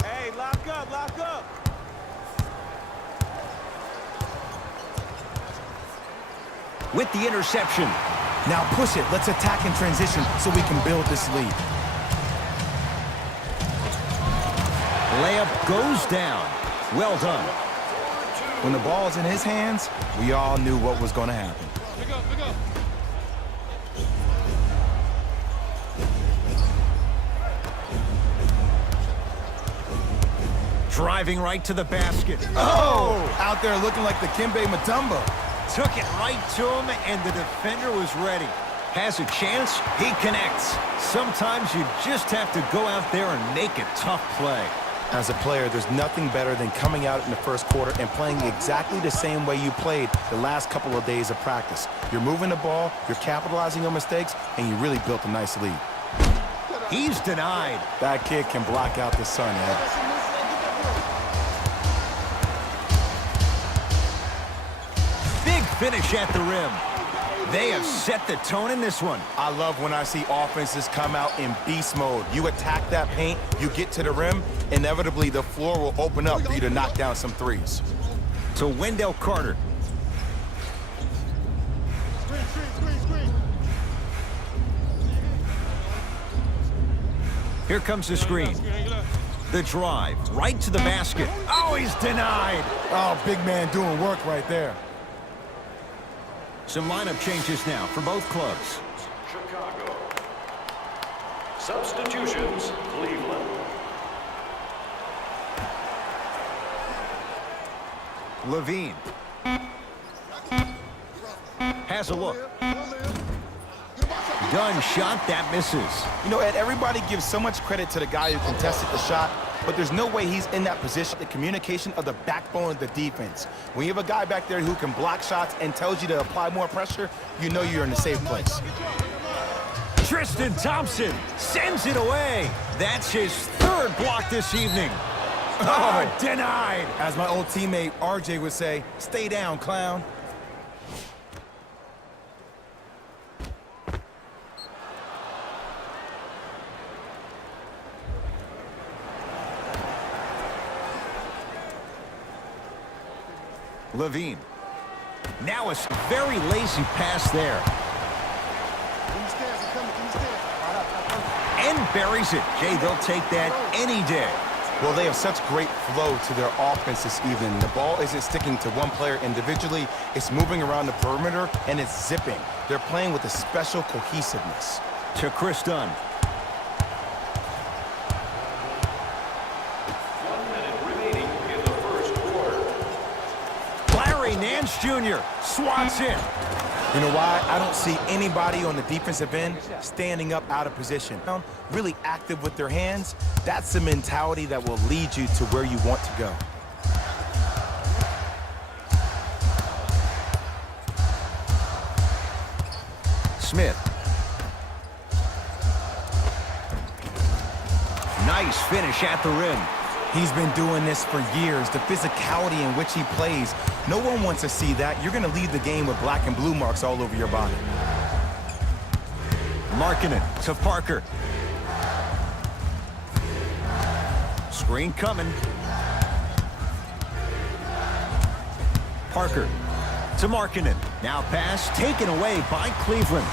Hey, lock up, lock up. With the interception. Now push it. Let's attack in transition so we can build this lead. Layup goes down. Well done. When the ball is in his hands, we all knew what was going to happen. Pick up, pick up. Driving right to the basket. Oh! Out there looking like the Kimbe Mutombo. Took it right to him, and the defender was ready. Has a chance, he connects. Sometimes you just have to go out there and make a tough play. As a player, there's nothing better than coming out in the first quarter and playing exactly the same way you played the last couple of days of practice. You're moving the ball, you're capitalizing on mistakes, and you really built a nice lead. He's denied. That kid can block out the sun, Ed. Big finish at the rim. They have set the tone in this one. I love when I see offenses come out in beast mode. You attack that paint, you get to the rim, inevitably the floor will open up for you to knock down some threes. To Wendell Carter. Screen. Here comes the screen. The drive, right to the basket. Oh, he's denied. Oh, big man doing work right there. Some lineup changes now for both clubs. Chicago. Substitutions, Cleveland. Levine. Has a look. Dunn shot, that misses. You know, Ed, everybody gives so much credit to the guy who contested the shot, but there's no way he's in that position. The communication of the backbone of the defense. When you have a guy back there who can block shots and tells you to apply more pressure, you know you're in a safe place. Tristan Thompson sends it away. That's his third block this evening. Oh, denied. As my old teammate RJ would say, stay down, clown. Levine. Now a very lazy pass there. And buries it. Jay, they'll take that any day. Well, they have such great flow to their offense this evening. The ball isn't sticking to one player individually. It's moving around the perimeter, and it's zipping. They're playing with a special cohesiveness. To Chris Dunn. 1 minute remaining in the first quarter. Larry Nance Jr. swats in. You know why? I don't see anybody on the defensive end standing up out of position. Really active with their hands. That's the mentality that will lead you to where you want to go. Smith. Nice finish at the rim. He's been doing this for years. The physicality in which he plays, no one wants to see that. You're going to leave the game with black and blue marks all over your body. Markkanen to Parker. Screen coming. Parker to Markkanen. Now pass taken away by Cleveland.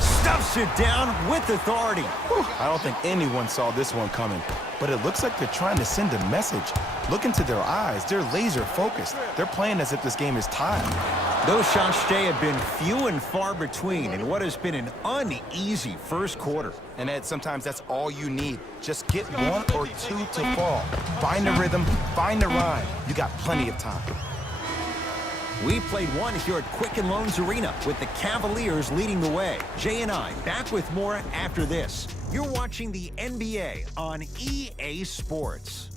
Stuffs it down with authority. I don't think anyone saw this one coming, but it looks like they're trying to send a message. Look into their eyes. They're laser focused. They're playing as if this game is tied. Those shots, Jay, have been few and far between in what has been an uneasy first quarter. And Ed, sometimes that's all you need. Just get one or two to fall. Find the rhythm, find the rhyme. You got plenty of time. We played one here at Quicken Loans Arena with the Cavaliers leading the way. Jay and I back with more after this. You're watching the NBA on EA Sports.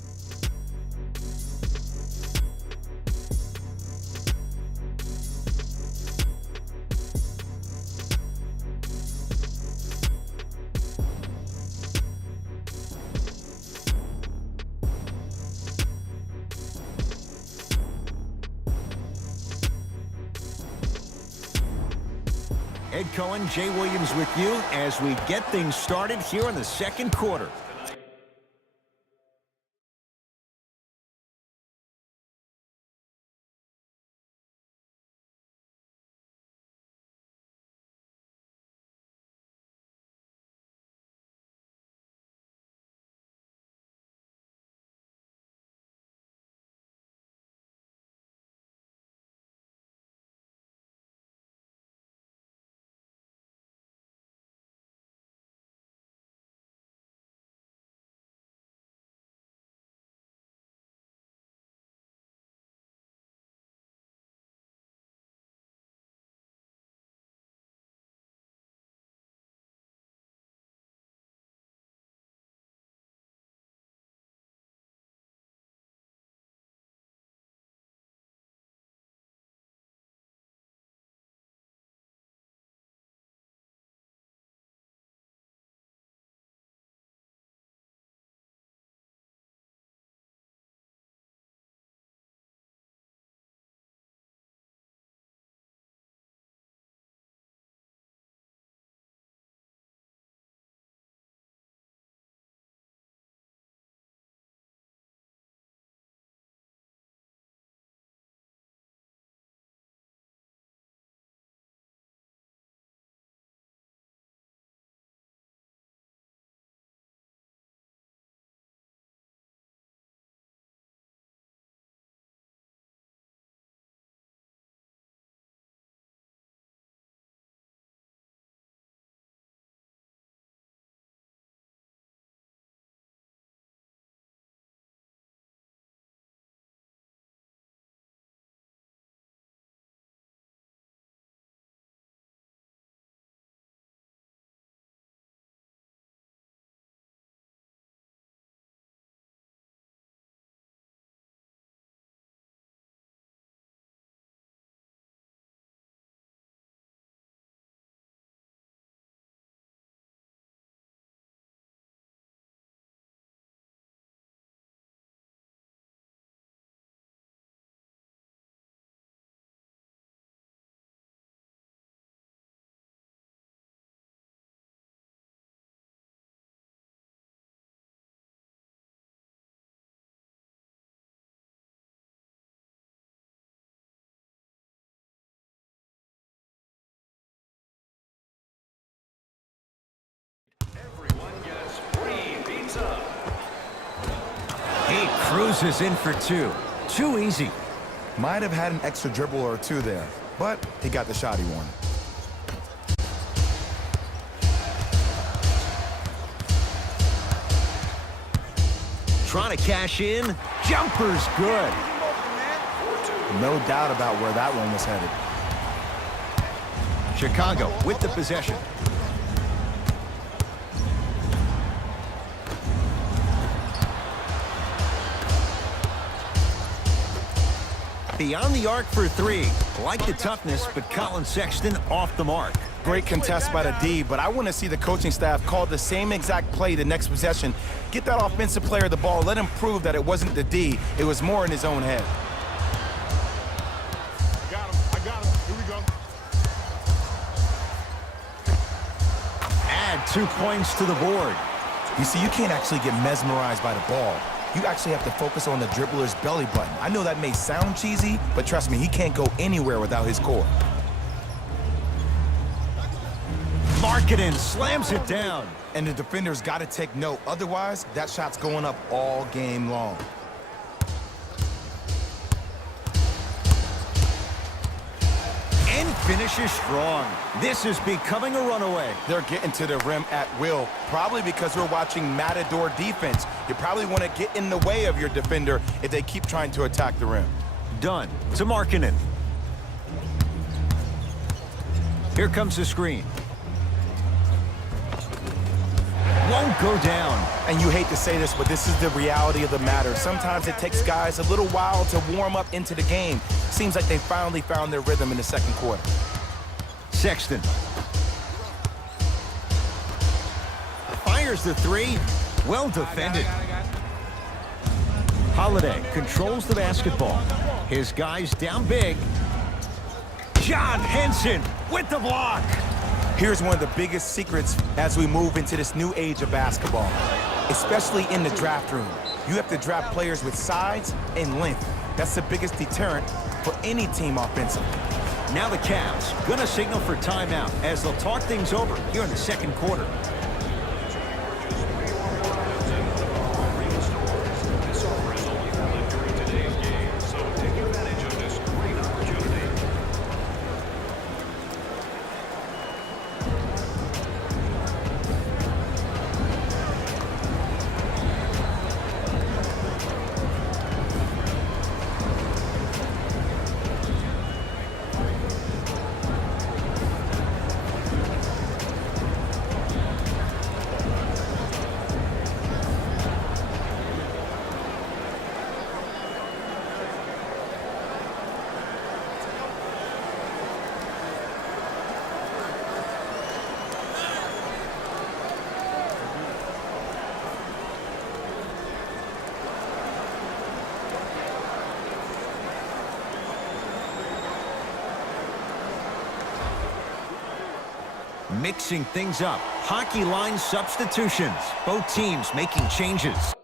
Ed Cohen, Jay Williams with you as we get things started here in the second quarter. Cruises in for two. Too easy. Might have had an extra dribble or two there, but he got the shot he wanted. Trying to cash in. Jumper's good. No doubt about where that one was headed. Chicago with the possession. Beyond the arc for three. Like the toughness, but Colin Sexton off the mark. Great contest by the D, but I want to see the coaching staff call the same exact play the next possession. Get that offensive player the ball. Let him prove that it wasn't the D. It was more in his own head. I got him. Here we go. Add 2 points to the board. You see, you can't actually get mesmerized by the ball. You actually have to focus on the dribbler's belly button. I know that may sound cheesy, but trust me, he can't go anywhere without his core. Markkanen slams it down. And the defender's got to take note. Otherwise, that shot's going up all game long. And finishes strong. This is becoming a runaway. They're getting to the rim at will, probably because we're watching Matador defense. You probably want to get in the way of your defender if they keep trying to attack the rim. Done to Markkanen. Here comes the screen. Won't go down. And you hate to say this, but this is the reality of the matter. Sometimes it takes guys a little while to warm up into the game. Seems like they finally found their rhythm in the second quarter. Sexton. Fires the three. Well defended. Holiday controls the basketball. His guys down big. John Henson with the block. Here's one of the biggest secrets as we move into this new age of basketball, especially in the draft room. You have to draft players with size and length. That's the biggest deterrent for any team offensively. Now the Cavs gonna signal for timeout as they'll talk things over here in the second quarter. This offer is only valid during today's game, so take advantage of this great opportunity. Mixing things up. Hockey line substitutions. Both teams making changes.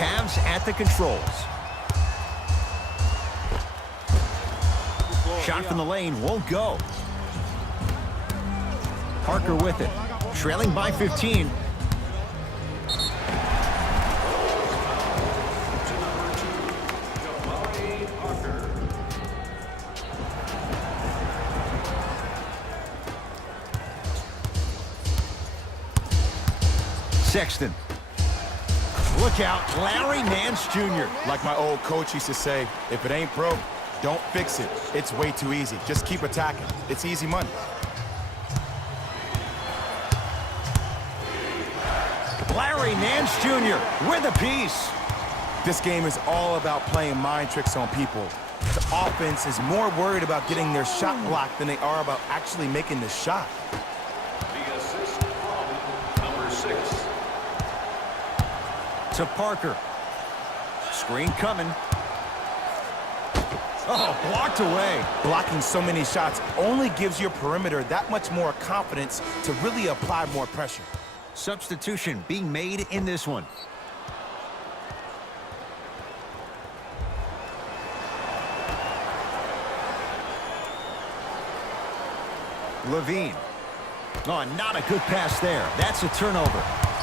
Cavs at the controls. Shot from the lane won't go. Parker with it. Trailing by 15. Sexton. Look out, Larry Nance Jr. Like my old coach used to say, if it ain't broke, don't fix it. It's way too easy. Just keep attacking. It's easy money. Larry Nance Jr. with a piece. This game is all about playing mind tricks on people. The offense is more worried about getting their shot blocked than they are about actually making the shot. The assist from number 6. To Parker. Screen coming. Oh, blocked away. Blocking so many shots only gives your perimeter that much more confidence to really apply more pressure. Substitution being made in this one. Levine. Oh, not a good pass there. That's a turnover.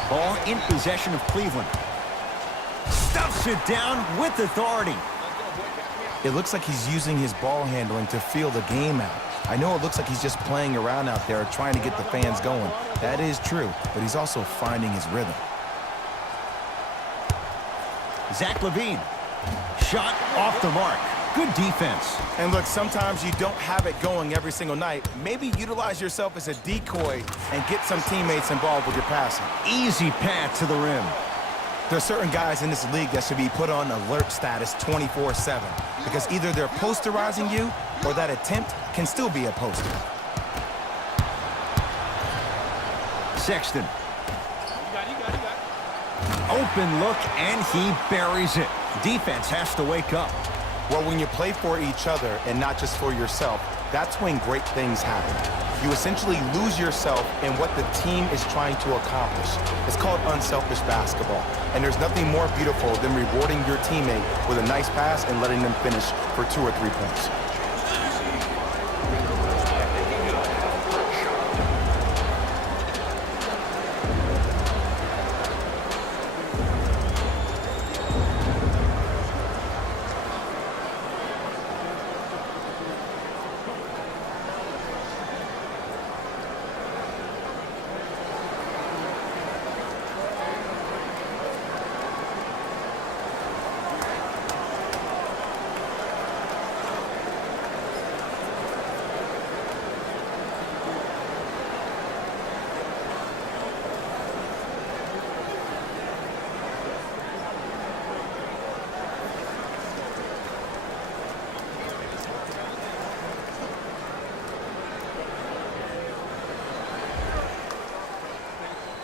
Ball in possession of Cleveland. Stuffs it down with authority. It looks like he's using his ball handling to feel the game out. I know it looks like he's just playing around out there trying to get the fans going. That is true, but he's also finding his rhythm. Zach LaVine. Shot off the mark. Good defense. And look, sometimes you don't have it going every single night. Maybe utilize yourself as a decoy and get some teammates involved with your passing. Easy path to the rim. There are certain guys in this league that should be put on alert status 24/7 because either they're posterizing you or that attempt can still be a poster. Sexton. Open look, and he buries it. Defense has to wake up. Well, when you play for each other and not just for yourself, that's when great things happen. You essentially lose yourself in what the team is trying to accomplish. It's called unselfish basketball. And there's nothing more beautiful than rewarding your teammate with a nice pass and letting them finish for 2 or 3 points.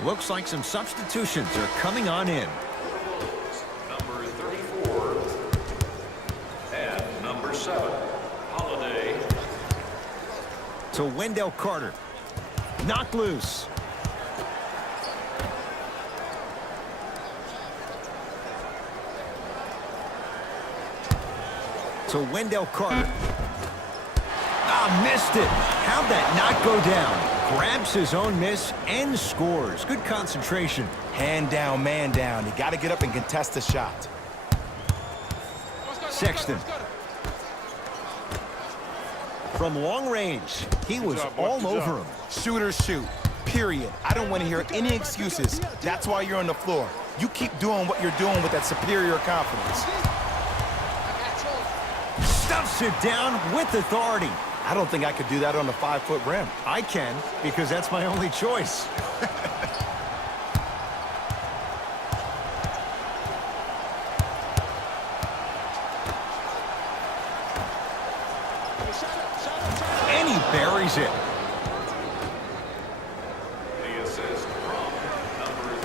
Looks like some substitutions are coming on in. Number 34 and number 7, Holiday. To Wendell Carter. Knocked loose. To Wendell Carter. Ah, missed it. How'd that not go down? Grabs his own miss and scores. Good concentration. Hand down, man down. You got to get up and contest the shot. Sexton. From long range, he was all over him. Shooters shoot, period. I don't want to hear any excuses. That's why you're on the floor. You keep doing what you're doing with that superior confidence. Stuffs it down with authority. I don't think I could do that on a 5-foot rim. I can, because that's my only choice. And he buries it. The assist from number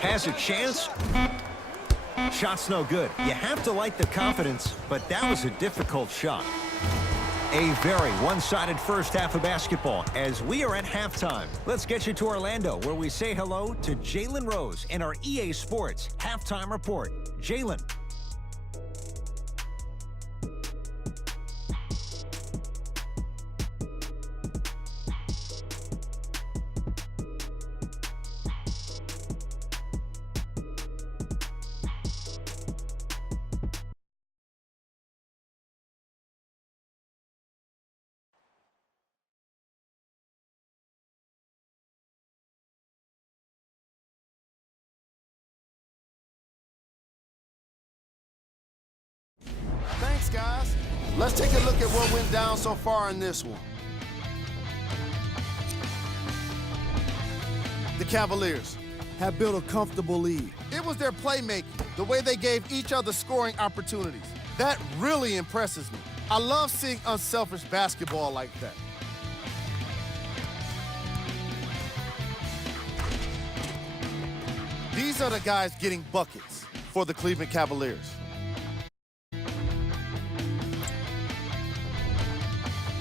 34. Has a chance. Shot's no good. You have to like the confidence, but that was a difficult shot. A very one-sided first half of basketball as we are at halftime. Let's get you to Orlando, where we say hello to Jalen Rose in our EA Sports Halftime Report. Jalen. Thanks, guys. Let's take a look at what went down so far in this one. The Cavaliers have built a comfortable lead. It was their playmaking, the way they gave each other scoring opportunities. That really impresses me. I love seeing unselfish basketball like that. These are the guys getting buckets for the Cleveland Cavaliers.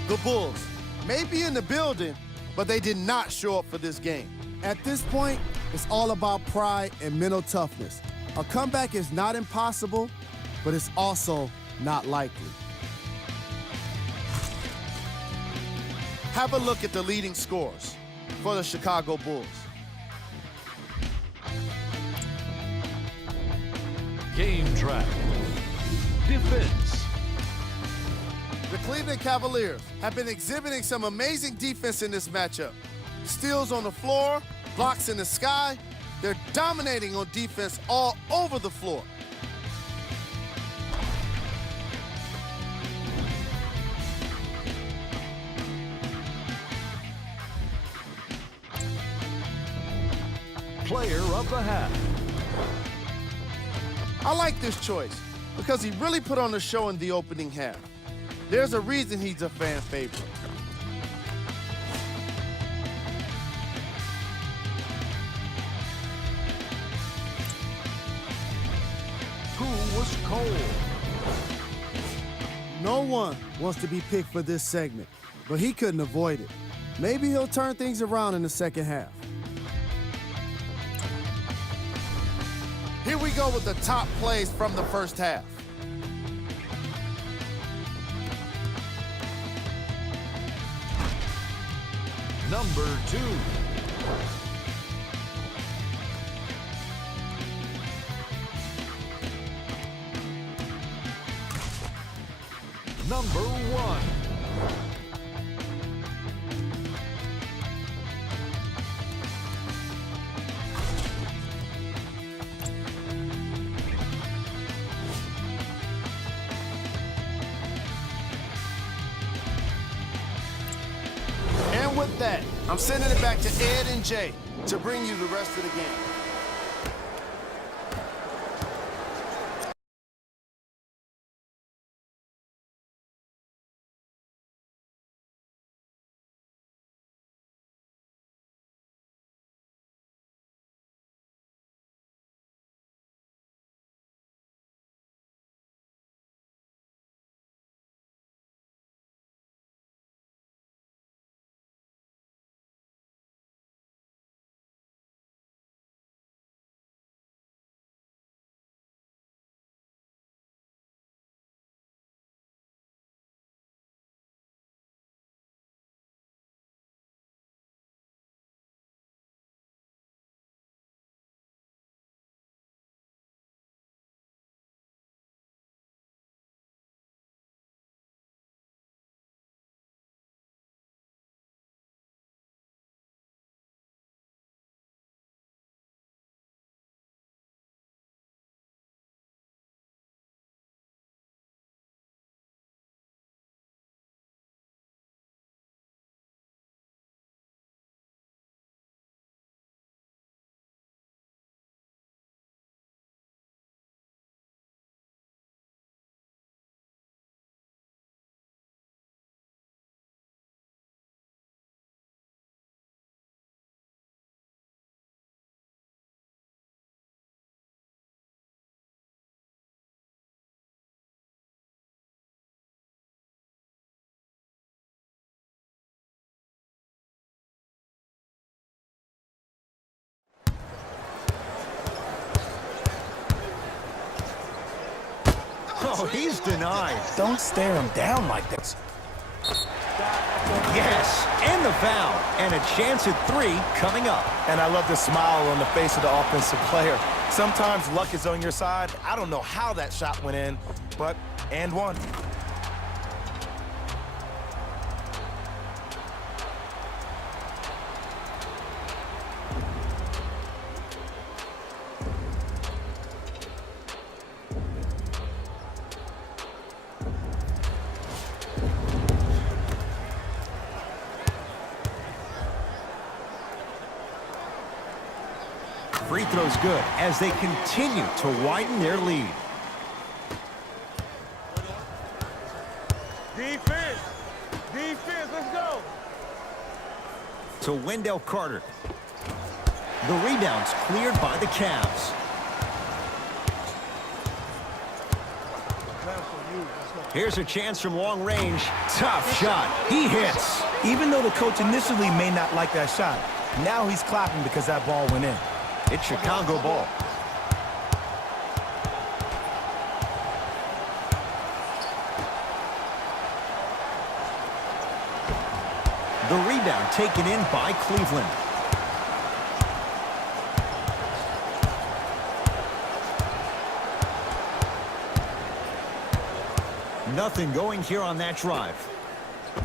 The Bulls may be in the building, but they did not show up for this game. At this point, it's all about pride and mental toughness. A comeback is not impossible, but it's also not likely. Have a look at the leading scorers for the Chicago Bulls. Game track. Defense. The Cleveland Cavaliers have been exhibiting some amazing defense in this matchup. Steals on the floor, blocks in the sky. They're dominating on defense all over the floor. Player of the half. I like this choice because he really put on a show in the opening half. There's a reason he's a fan favorite. Who was cold? No one wants to be picked for this segment, but he couldn't avoid it. Maybe he'll turn things around in the second half. Here we go with the top plays from the first half. Number 2. Number 1. And with that, I'm sending it back to Ed and Jay to bring you the rest of the game. Oh, he's denied. Don't stare him down like this. Yes, and the foul. And a chance at 3 coming up. And I love the smile on the face of the offensive player. Sometimes luck is on your side. I don't know how that shot went in, but and one. Free throw's good as they continue to widen their lead. Defense. Defense, let's go. To Wendell Carter. The rebound's cleared by the Cavs. Here's a chance from long range. Tough shot. He hits. Even though the coach initially may not like that shot, now he's clapping because that ball went in. It's Chicago ball. The rebound taken in by Cleveland. Nothing going here on that drive.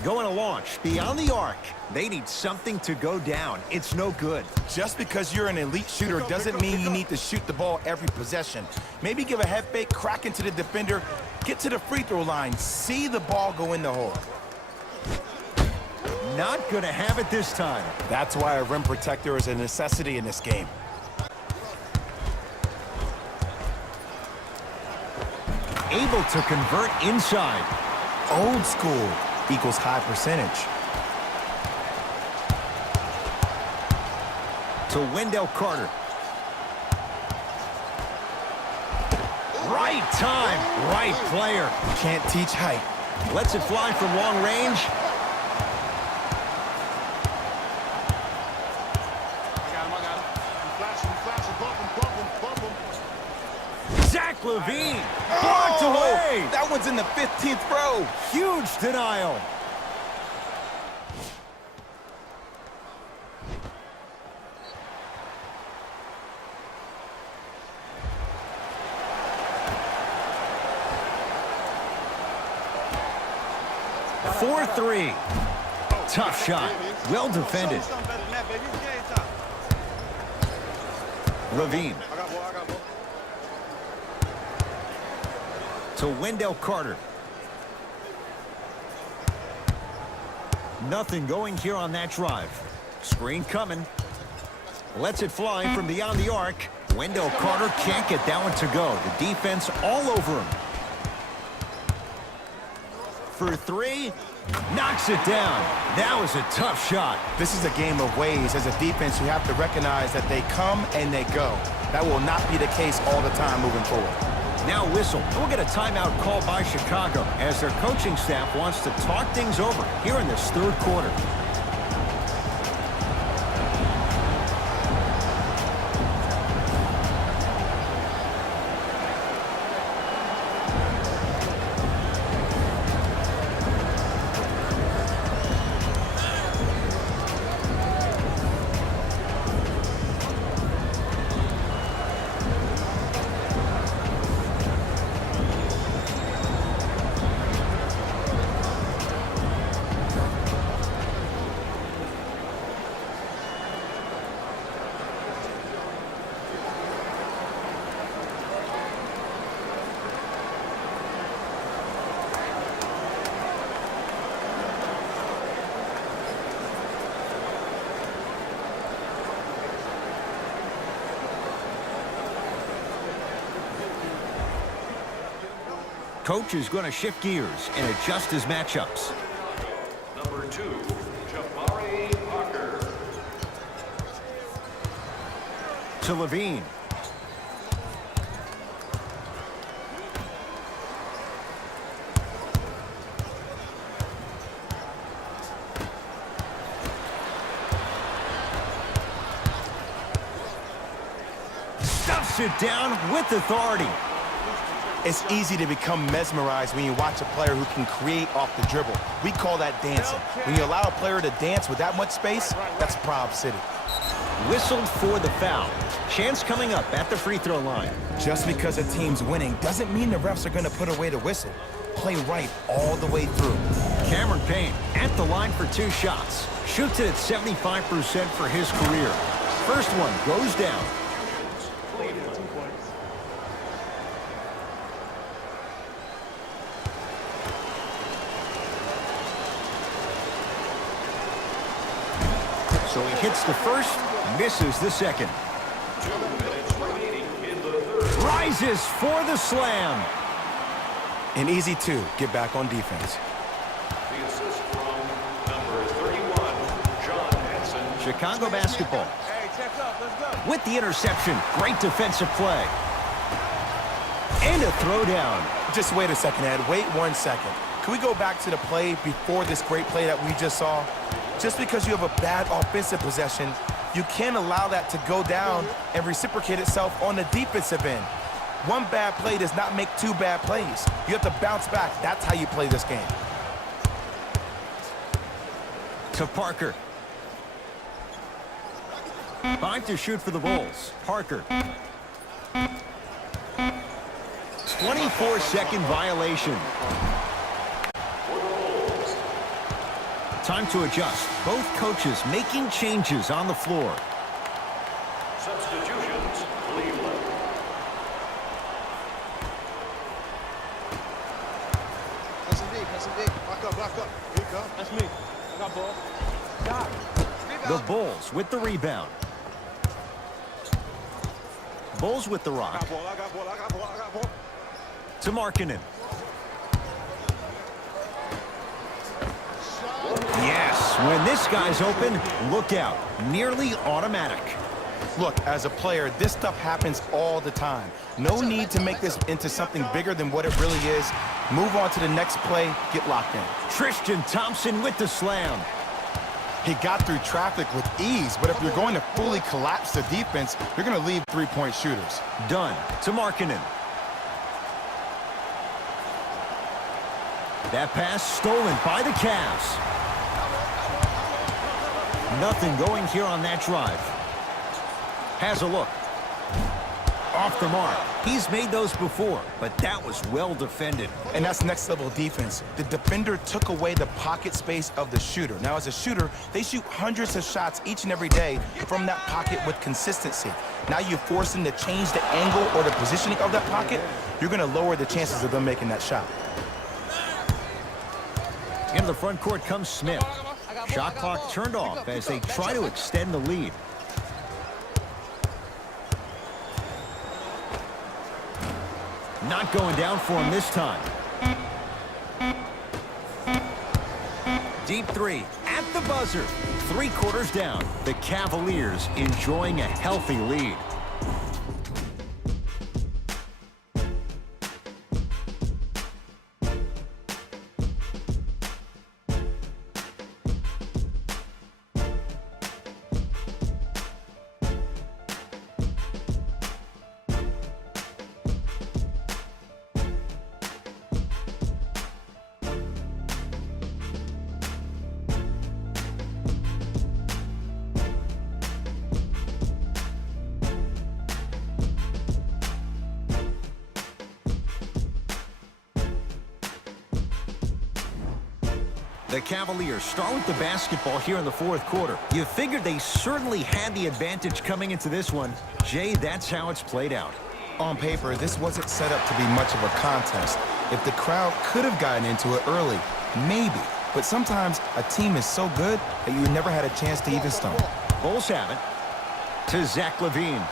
Going to launch beyond the arc. They need something to go down. It's no good. Just because you're an elite shooter doesn't mean you need to shoot the ball every possession. Maybe give a head fake, crack into the defender, get to the free throw line, see the ball go in the hole. Not going to have it this time. That's why a rim protector is a necessity in this game. Able to convert inside. Old school equals high percentage. To Wendell Carter. Right time, right player. Can't teach height. Lets it fly from long range. Zach Levine, blocked away. That one's in the 15th row. Huge denial. Four, 3. Tough shot. Well defended. Levine. To Wendell Carter. Nothing going here on that drive. Screen coming. Lets it fly from beyond the arc. Wendell Carter can't get that one to go. The defense all over him. For 3. Knocks it down. That was a tough shot. This is a game of ways. As a defense, you have to recognize that they come and they go. That will not be the case all the time moving forward. Now whistle. We'll get a timeout called by Chicago as their coaching staff wants to talk things over here in this third quarter. Coach is going to shift gears and adjust his matchups. Number 2, Jabari Parker. To Levine. Stuffs it down with authority. It's easy to become mesmerized when you watch a player who can create off the dribble. We call that dancing. When you allow a player to dance with that much space, that's Prob City. Whistled for the foul. Chance coming up at the free throw line. Just because a team's winning doesn't mean the refs are going to put away the whistle. Play right all the way through. Cameron Payne at the line for 2 shots. Shoots it at 75% for his career. First one goes down. So he hits the first, misses the second. 2 minutes remaining in the third. Rises for the slam. And easy to get back on defense. The assist from number 31, John Henson. Chicago basketball. Hey, check up. Let's go. With the interception, great defensive play. And a throwdown. Just wait a second, Ed. Wait 1 second. Can we go back to the play before this great play that we just saw? Just because you have a bad offensive possession, you can't allow that to go down and reciprocate itself on the defensive end. 1 bad play does not make 2 bad plays. You have to bounce back. That's how you play this game. To Parker. 5 to shoot for the Bulls. Parker. 24-second violation. Time to adjust. Both coaches making changes on the floor. Substitutions, Cleveland. That's him deep. That's him deep. Back up, back up. Here you go. That's me. I got ball. Stop. The Bulls with the rebound. Bulls with the rock. I got ball. I got ball. I got ball. I got ball. To Markkanen. Yes, when this guy's open, look out. Nearly automatic. Look, as a player, this stuff happens all the time. No need to make this into something bigger than what it really is. Move on to the next play, get locked in. Tristan Thompson with the slam. He got through traffic with ease, but if you're going to fully collapse the defense, you're going to leave 3-point shooters. Done. To Markkanen. That pass stolen by the Cavs. Nothing going here on that drive. Has a look. Off the mark. He's made those before, but that was well defended. And that's next level defense. The defender took away the pocket space of the shooter. Now, as a shooter, they shoot hundreds of shots each and every day from that pocket with consistency. Now you force them to change the angle or the positioning of that pocket, you're going to lower the chances of them making that shot. Into the front court comes Smith. Shot clock turned off as they try to extend the lead. Not going down for him this time. Deep 3 at the buzzer. 3 quarters down. The Cavaliers enjoying a healthy lead. The Cavaliers start with the basketball here in the 4th quarter. You figured they certainly had the advantage coming into this one. Jay, that's how it's played out. On paper, this wasn't set up to be much of a contest. If the crowd could have gotten into it early, maybe. But sometimes a team is so good that you never had a chance to even stumble. Bulls have it. To Zach LaVine.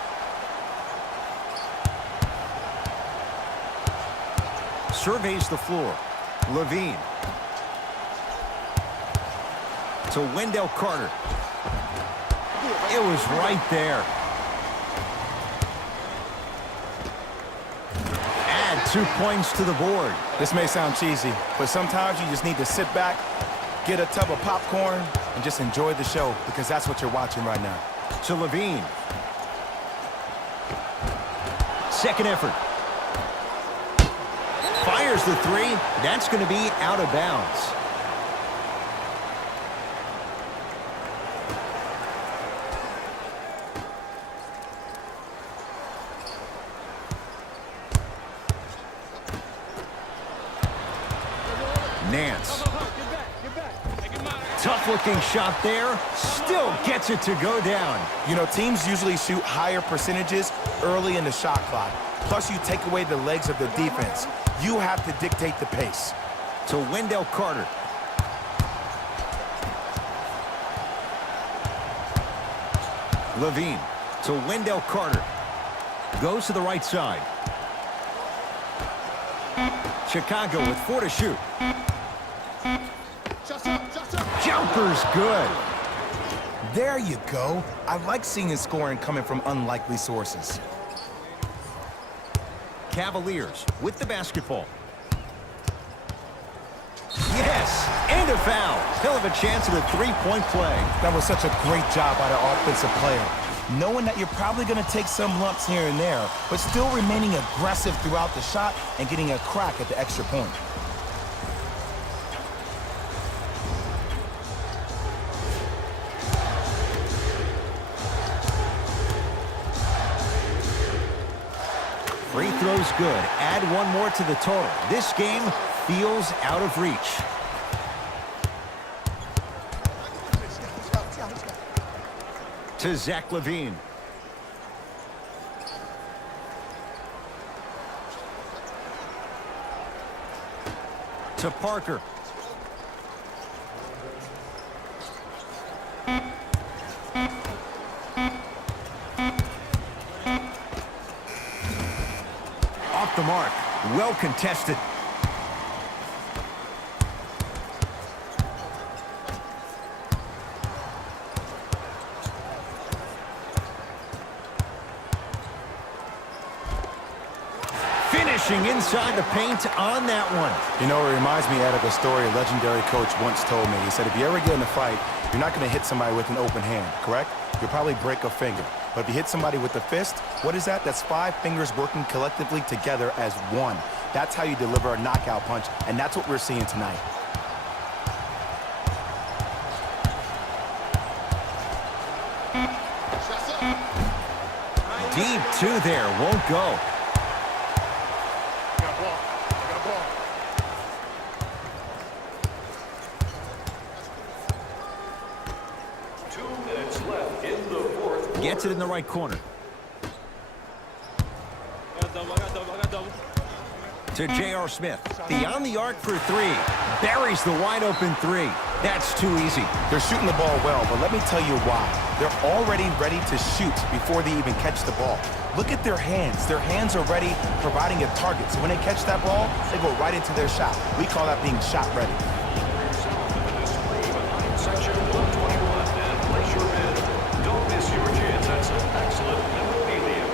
Surveys the floor. LaVine. To Wendell Carter. It was right there. Add 2 points to the board. This may sound cheesy, but sometimes you just need to sit back, get a tub of popcorn, and just enjoy the show, because that's what you're watching right now. To LaVine. Second effort. Fires the three. That's going to be out of bounds. Nance. Tough-looking shot there. Still gets it to go down. You know, teams usually shoot higher percentages early in the shot clock. Plus, you take away the legs of the defense. You have to dictate the pace. To Wendell Carter. Levine to Wendell Carter. Goes to the right side. Chicago with 4 to shoot. Jumper's good. There you go. I like seeing his scoring coming from unlikely sources. Cavaliers with the basketball. Yes, and a foul. He'll have a chance at a three-point play. That was such a great job by the offensive player. Knowing that you're probably going to take some lumps here and there, but still remaining aggressive throughout the shot and getting a crack at the extra point. Free throw's good. Add one more to the total. This game feels out of reach. To Zach Levine. To Parker. Off the mark. Well contested. Finishing inside the paint on that one. You know, it reminds me, Ed, of a story a legendary coach once told me. He said, if you ever get in a fight, you're not going to hit somebody with an open hand, correct? You'll probably break a finger. But if you hit somebody with the fist, what is that? That's 5 fingers working collectively together as one. That's how you deliver a knockout punch, and that's what we're seeing tonight. Deep two there, won't go. Gets it in the right corner. To J.R. Smith. Beyond the arc for 3. Buries the wide open 3. That's too easy. They're shooting the ball well, but let me tell you why. They're already ready to shoot before they even catch the ball. Look at their hands. Their hands are ready, providing a target. So when they catch that ball, they go right into their shot. We call that being shot ready. Section 121 and place your bid. Don't miss your chance at some excellent memorabilia.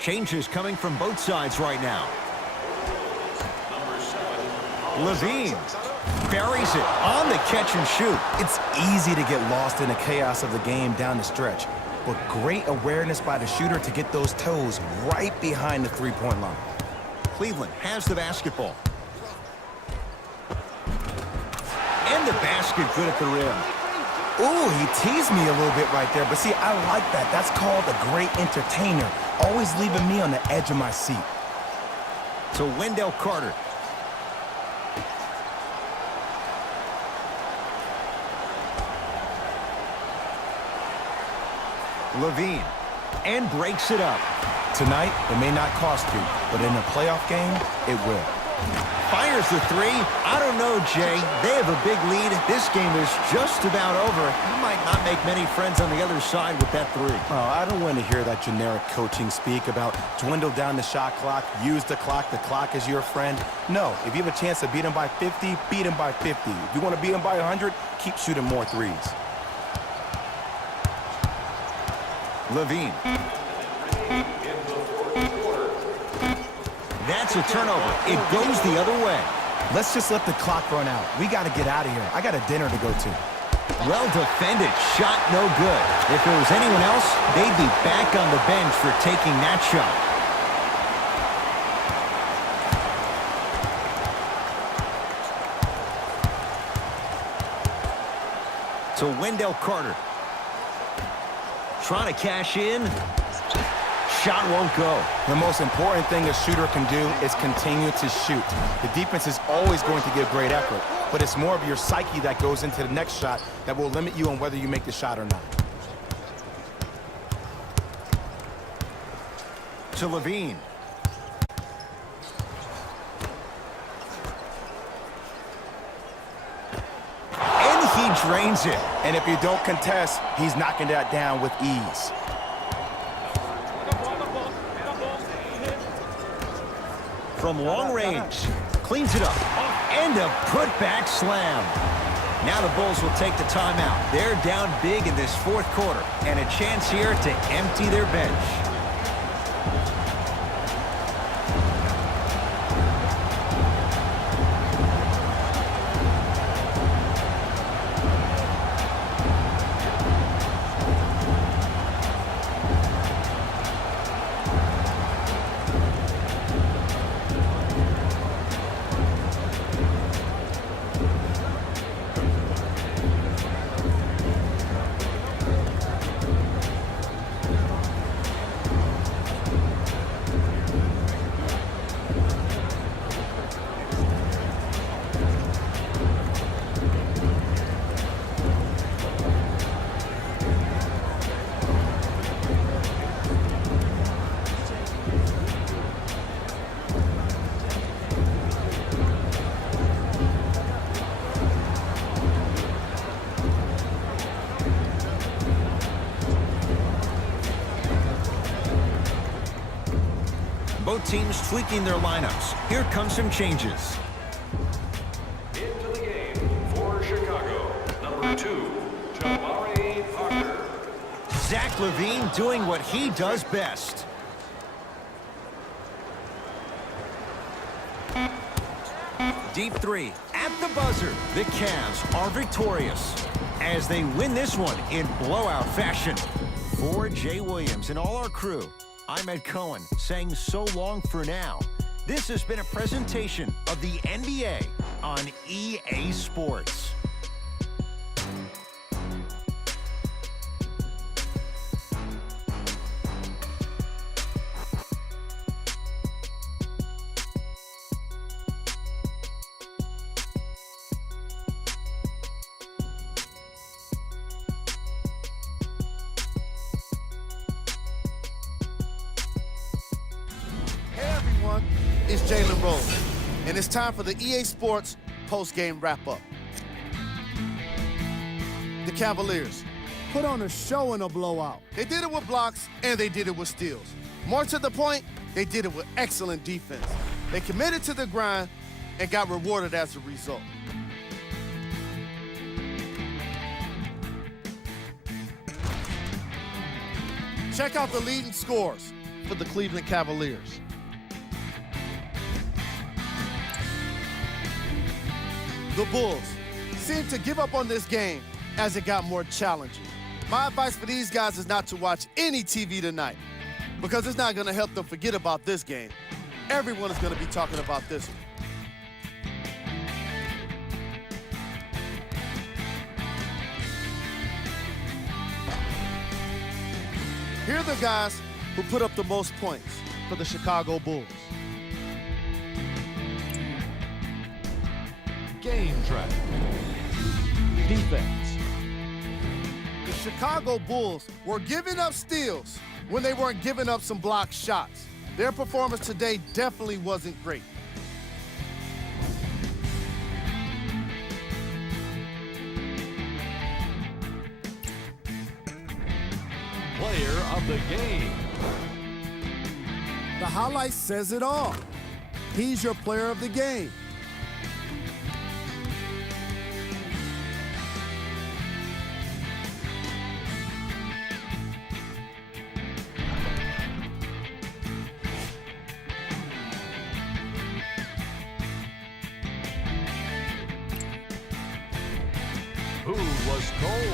Changes coming from both sides right now. Levine buries it on the catch and shoot. It's easy to get lost in the chaos of the game down the stretch, but great awareness by the shooter to get those toes right behind the three-point line. Cleveland has the basketball. And the basket good at the rim. Ooh, he teased me a little bit right there, but see, I like that. That's called a great entertainer, always leaving me on the edge of my seat. To Wendell Carter. Levine and breaks it up. Tonight, it may not cost you, but in a playoff game, it will. Fires the three. I don't know, Jay. They have a big lead. This game is just about over. You might not make many friends on the other side with that three. Oh, I don't want to hear that generic coaching speak about dwindle down the shot clock, use the clock is your friend. No, if you have a chance to beat them by 50, beat them by 50. If you want to beat them by 100, keep shooting more threes. Levine. That's a turnover. It goes the other way. Let's just let the clock run out. We got to get out of here. I got a dinner to go to. Well defended. Shot no good. If it was anyone else, they'd be back on the bench for taking that shot. To Wendell Carter. Trying to cash in. Shot won't go. The most important thing a shooter can do is continue to shoot. The defense is always going to give great effort, but it's more of your psyche that goes into the next shot that will limit you on whether you make the shot or not. To Levine. And he drains it. And if you don't contest, he's knocking that down with ease. From long range, cleans it up, and a putback slam. Now the Bulls will take the timeout. They're down big in this fourth quarter, and a chance here to empty their bench. Both teams tweaking their lineups. Here come some changes. Into the game for Chicago, number 2, Jabari Parker. Zach Levine doing what he does best. Deep three at the buzzer. The Cavs are victorious as they win this one in blowout fashion. For Jay Williams and all our crew, I'm Ed Cohen saying so long for now. This has been a presentation of the NBA on EA Sports. It's Jalen Rose, and it's time for the EA Sports post-game wrap-up. The Cavaliers put on a show in a blowout. They did it with blocks, and they did it with steals. More to the point, they did it with excellent defense. They committed to the grind and got rewarded as a result. Check out the leading scores for the Cleveland Cavaliers. The Bulls seemed to give up on this game as it got more challenging. My advice for these guys is not to watch any TV tonight because it's not going to help them forget about this game. Everyone is going to be talking about this one. Here are the guys who put up the most points for the Chicago Bulls. Game track. Defense. The Chicago Bulls were giving up steals when they weren't giving up some blocked shots. Their performance today definitely wasn't great. Player of the game. The highlight says it all. He's your player of the game. Who was cold?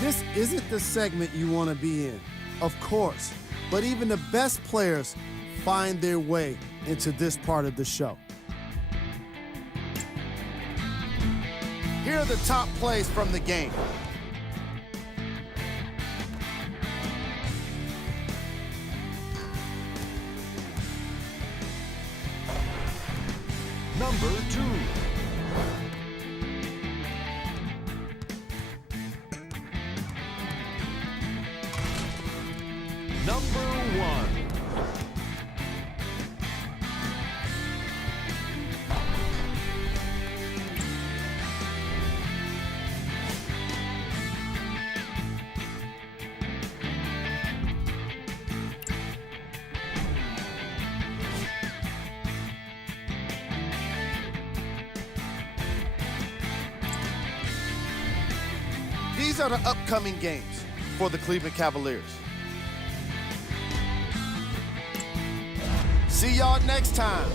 This isn't the segment you want to be in, of course, but even the best players find their way into this part of the show. Here are the top plays from the game. Number 2. Number 1. These are the upcoming games for the Cleveland Cavaliers. See y'all next time.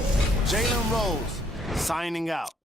Jalen Rose signing out.